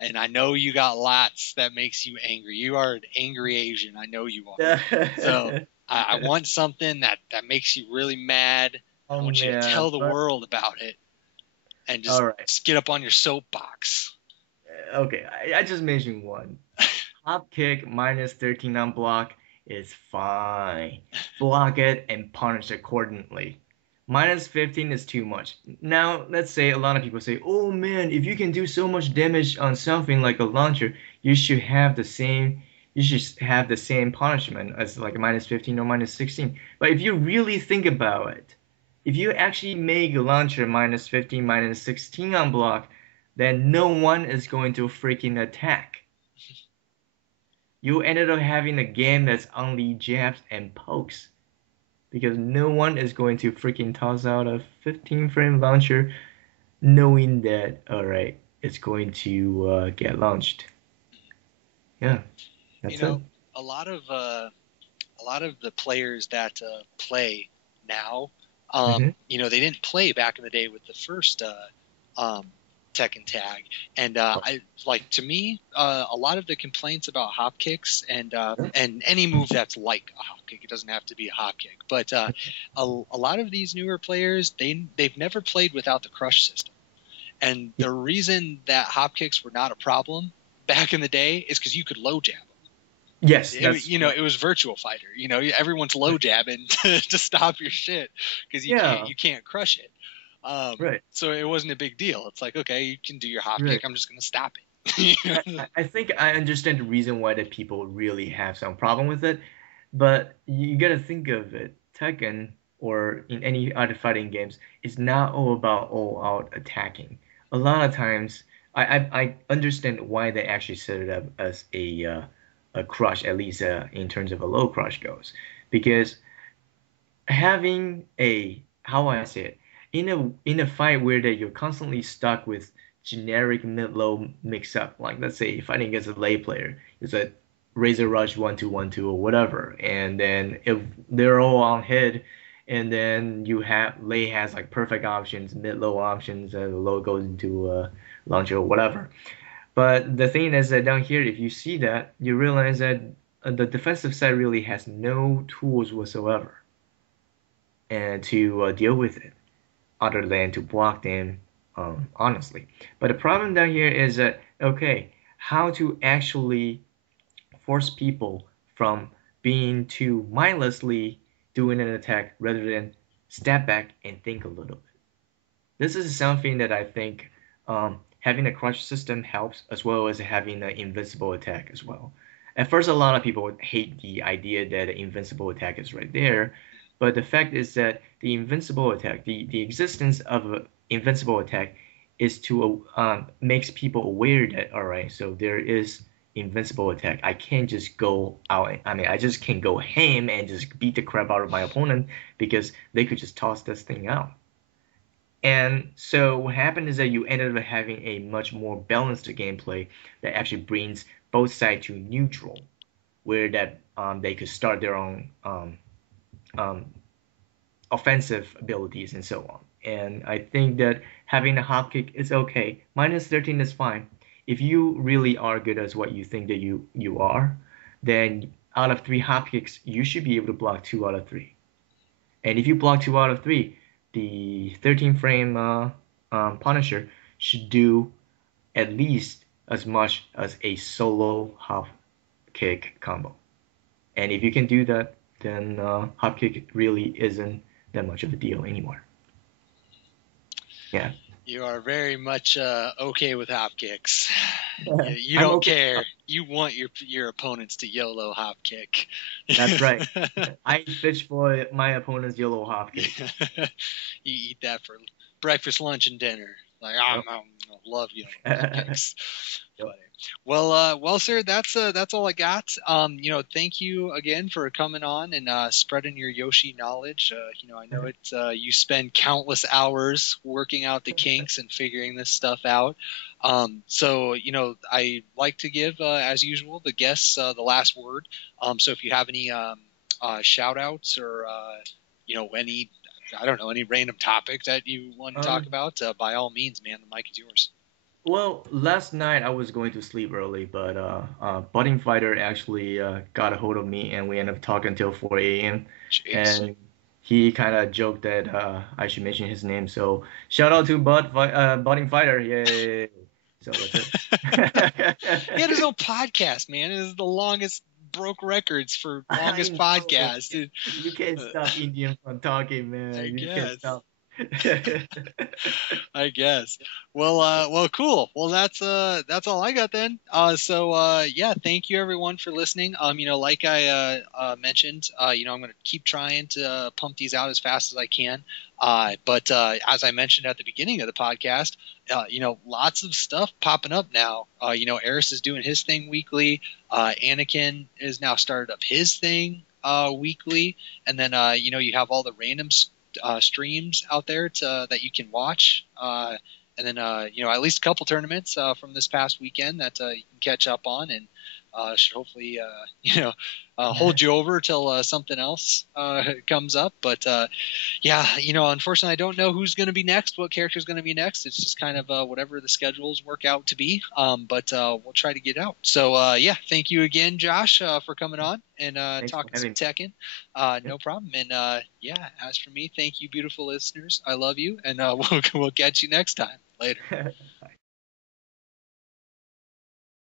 And I know you got lots that makes you angry. You are an angry Asian. I know you are. So I want something that makes you really mad. I Oh want you to man, tell the but world about it and all just, right. just get up on your soapbox. Okay, I just mentioned one. Hop kick minus 13 on block is fine. Block it and punish accordingly. Minus 15 is too much. Now, let's say a lot of people say, oh man, if you can do so much damage on something like a launcher, you should have the same punishment as like a minus 15 or minus 16. But if you really think about it, if you actually make a launcher minus 15, minus 16 on block, then no one is going to freaking attack. You ended up having a game that's only jabs and pokes because no one is going to freaking toss out a 15 frame launcher knowing that, all right, it's going to get launched. Yeah, You that's it. know, a lot of the players that play now, Hmm. they didn't play back in the day with the first um, Tekken Tag, and I like to me a lot of the complaints about hop kicks and any move that's like a hop kick. It doesn't have to be a hop kick, but a lot of these newer players they've never played without the crush system, and Yeah. the reason that hop kicks were not a problem back in the day is because you could low jab. Yes, that's It was Virtual Fighter. Everyone's low jabbing to stop your shit because you can't yeah, you can't crush it. right, So it wasn't a big deal. It's like, okay, you can do your hop right. kick. I'm just gonna stop it. I think I understand the reason why that people really have some problem with it, but you gotta think of it. Tekken or in any other fighting games, it's not all about all out attacking. A lot of times, I understand why they actually set it up as a crush, at least in terms of a low crush goes, because having a how I say it in a fight where that you're constantly stuck with generic mid low mix up, like let's say fighting against a lay player, it's a Razor Rush 1-2-1-2 or whatever, and then if they're all on hit and then you have Lei has like perfect options, mid-low options, low goes into launcher or whatever. But the thing is that down here, if you see that, you realize that the defensive side really has no tools whatsoever and to deal with it other than to block them, honestly. But the problem down here is that, okay, how to actually force people from being too mindlessly doing an attack rather than step back and think a little bit. This is something that I think having a crush system helps, as well as having an invincible attack as well. At first, a lot of people hate the idea that the invincible attack is right there, but the fact is that the invincible attack, the existence of an invincible attack, is to makes people aware that, all right, so there is invincible attack. I can't just go out. I mean, I just can't go ham and just beat the crap out of my opponent because they could just toss this thing out. And so what happened is that you ended up having a much more balanced gameplay that actually brings both sides to neutral, where that they could start their own um, offensive abilities and so on. And I think that having a hop kick is okay. -13 is fine. If you really are good as what you think that you are, then out of 3 hop kicks, you should be able to block 2 out of 3. And if you block 2 out of 3, the 13 frame Punisher should do at least as much as a solo hop kick combo. And if you can do that, then hop kick really isn't that much of a deal anymore. Yeah. You are very much okay with hop kicks. You don't care. You want your opponents to YOLO hop kick. That's right. I fish for my opponent's YOLO hop kick. You eat that for breakfast, lunch, and dinner. Like I love YOLO hop kicks. Yep. Well, sir, that's all I got. Thank you again for coming on and spreading your Yoshi knowledge. I know it's you spend countless hours working out the kinks and figuring this stuff out. I like to give, as usual, the guests the last word. So if you have any shout outs or any, I don't know, any random topic that you want to talk about, by all means, man, the mic is yours. Well, last night I was going to sleep early, but Budding Fighter actually got a hold of me, and we ended up talking until 4 a.m. Jeez. And he kind of joked that I should mention his name. So shout out to Budding Fighter, yay! So that's it. He had his own podcast, man. It is the longest broke records for longest podcast. You can't stop Indian from talking, man. You can't stop. I guess. Well, cool. Well, that's all I got then. Thank you everyone for listening. Like I mentioned, I'm going to keep trying to pump these out as fast as I can. But as I mentioned at the beginning of the podcast, lots of stuff popping up now. Eris is doing his thing weekly. Anakin has now started up his thing weekly, and then you have all the random streams out there that you can watch, and then at least a couple tournaments from this past weekend that you can catch up on, and should hopefully hold you over till something else comes up. But unfortunately I don't know who's going to be next, what character is going to be next. It's just kind of whatever the schedules work out to be, but we'll try to get out. So thank you again, Josh, for coming on and talking some Tekken. No problem. And as for me, thank you, beautiful listeners. I love you, and we'll catch you next time. Later. Bye.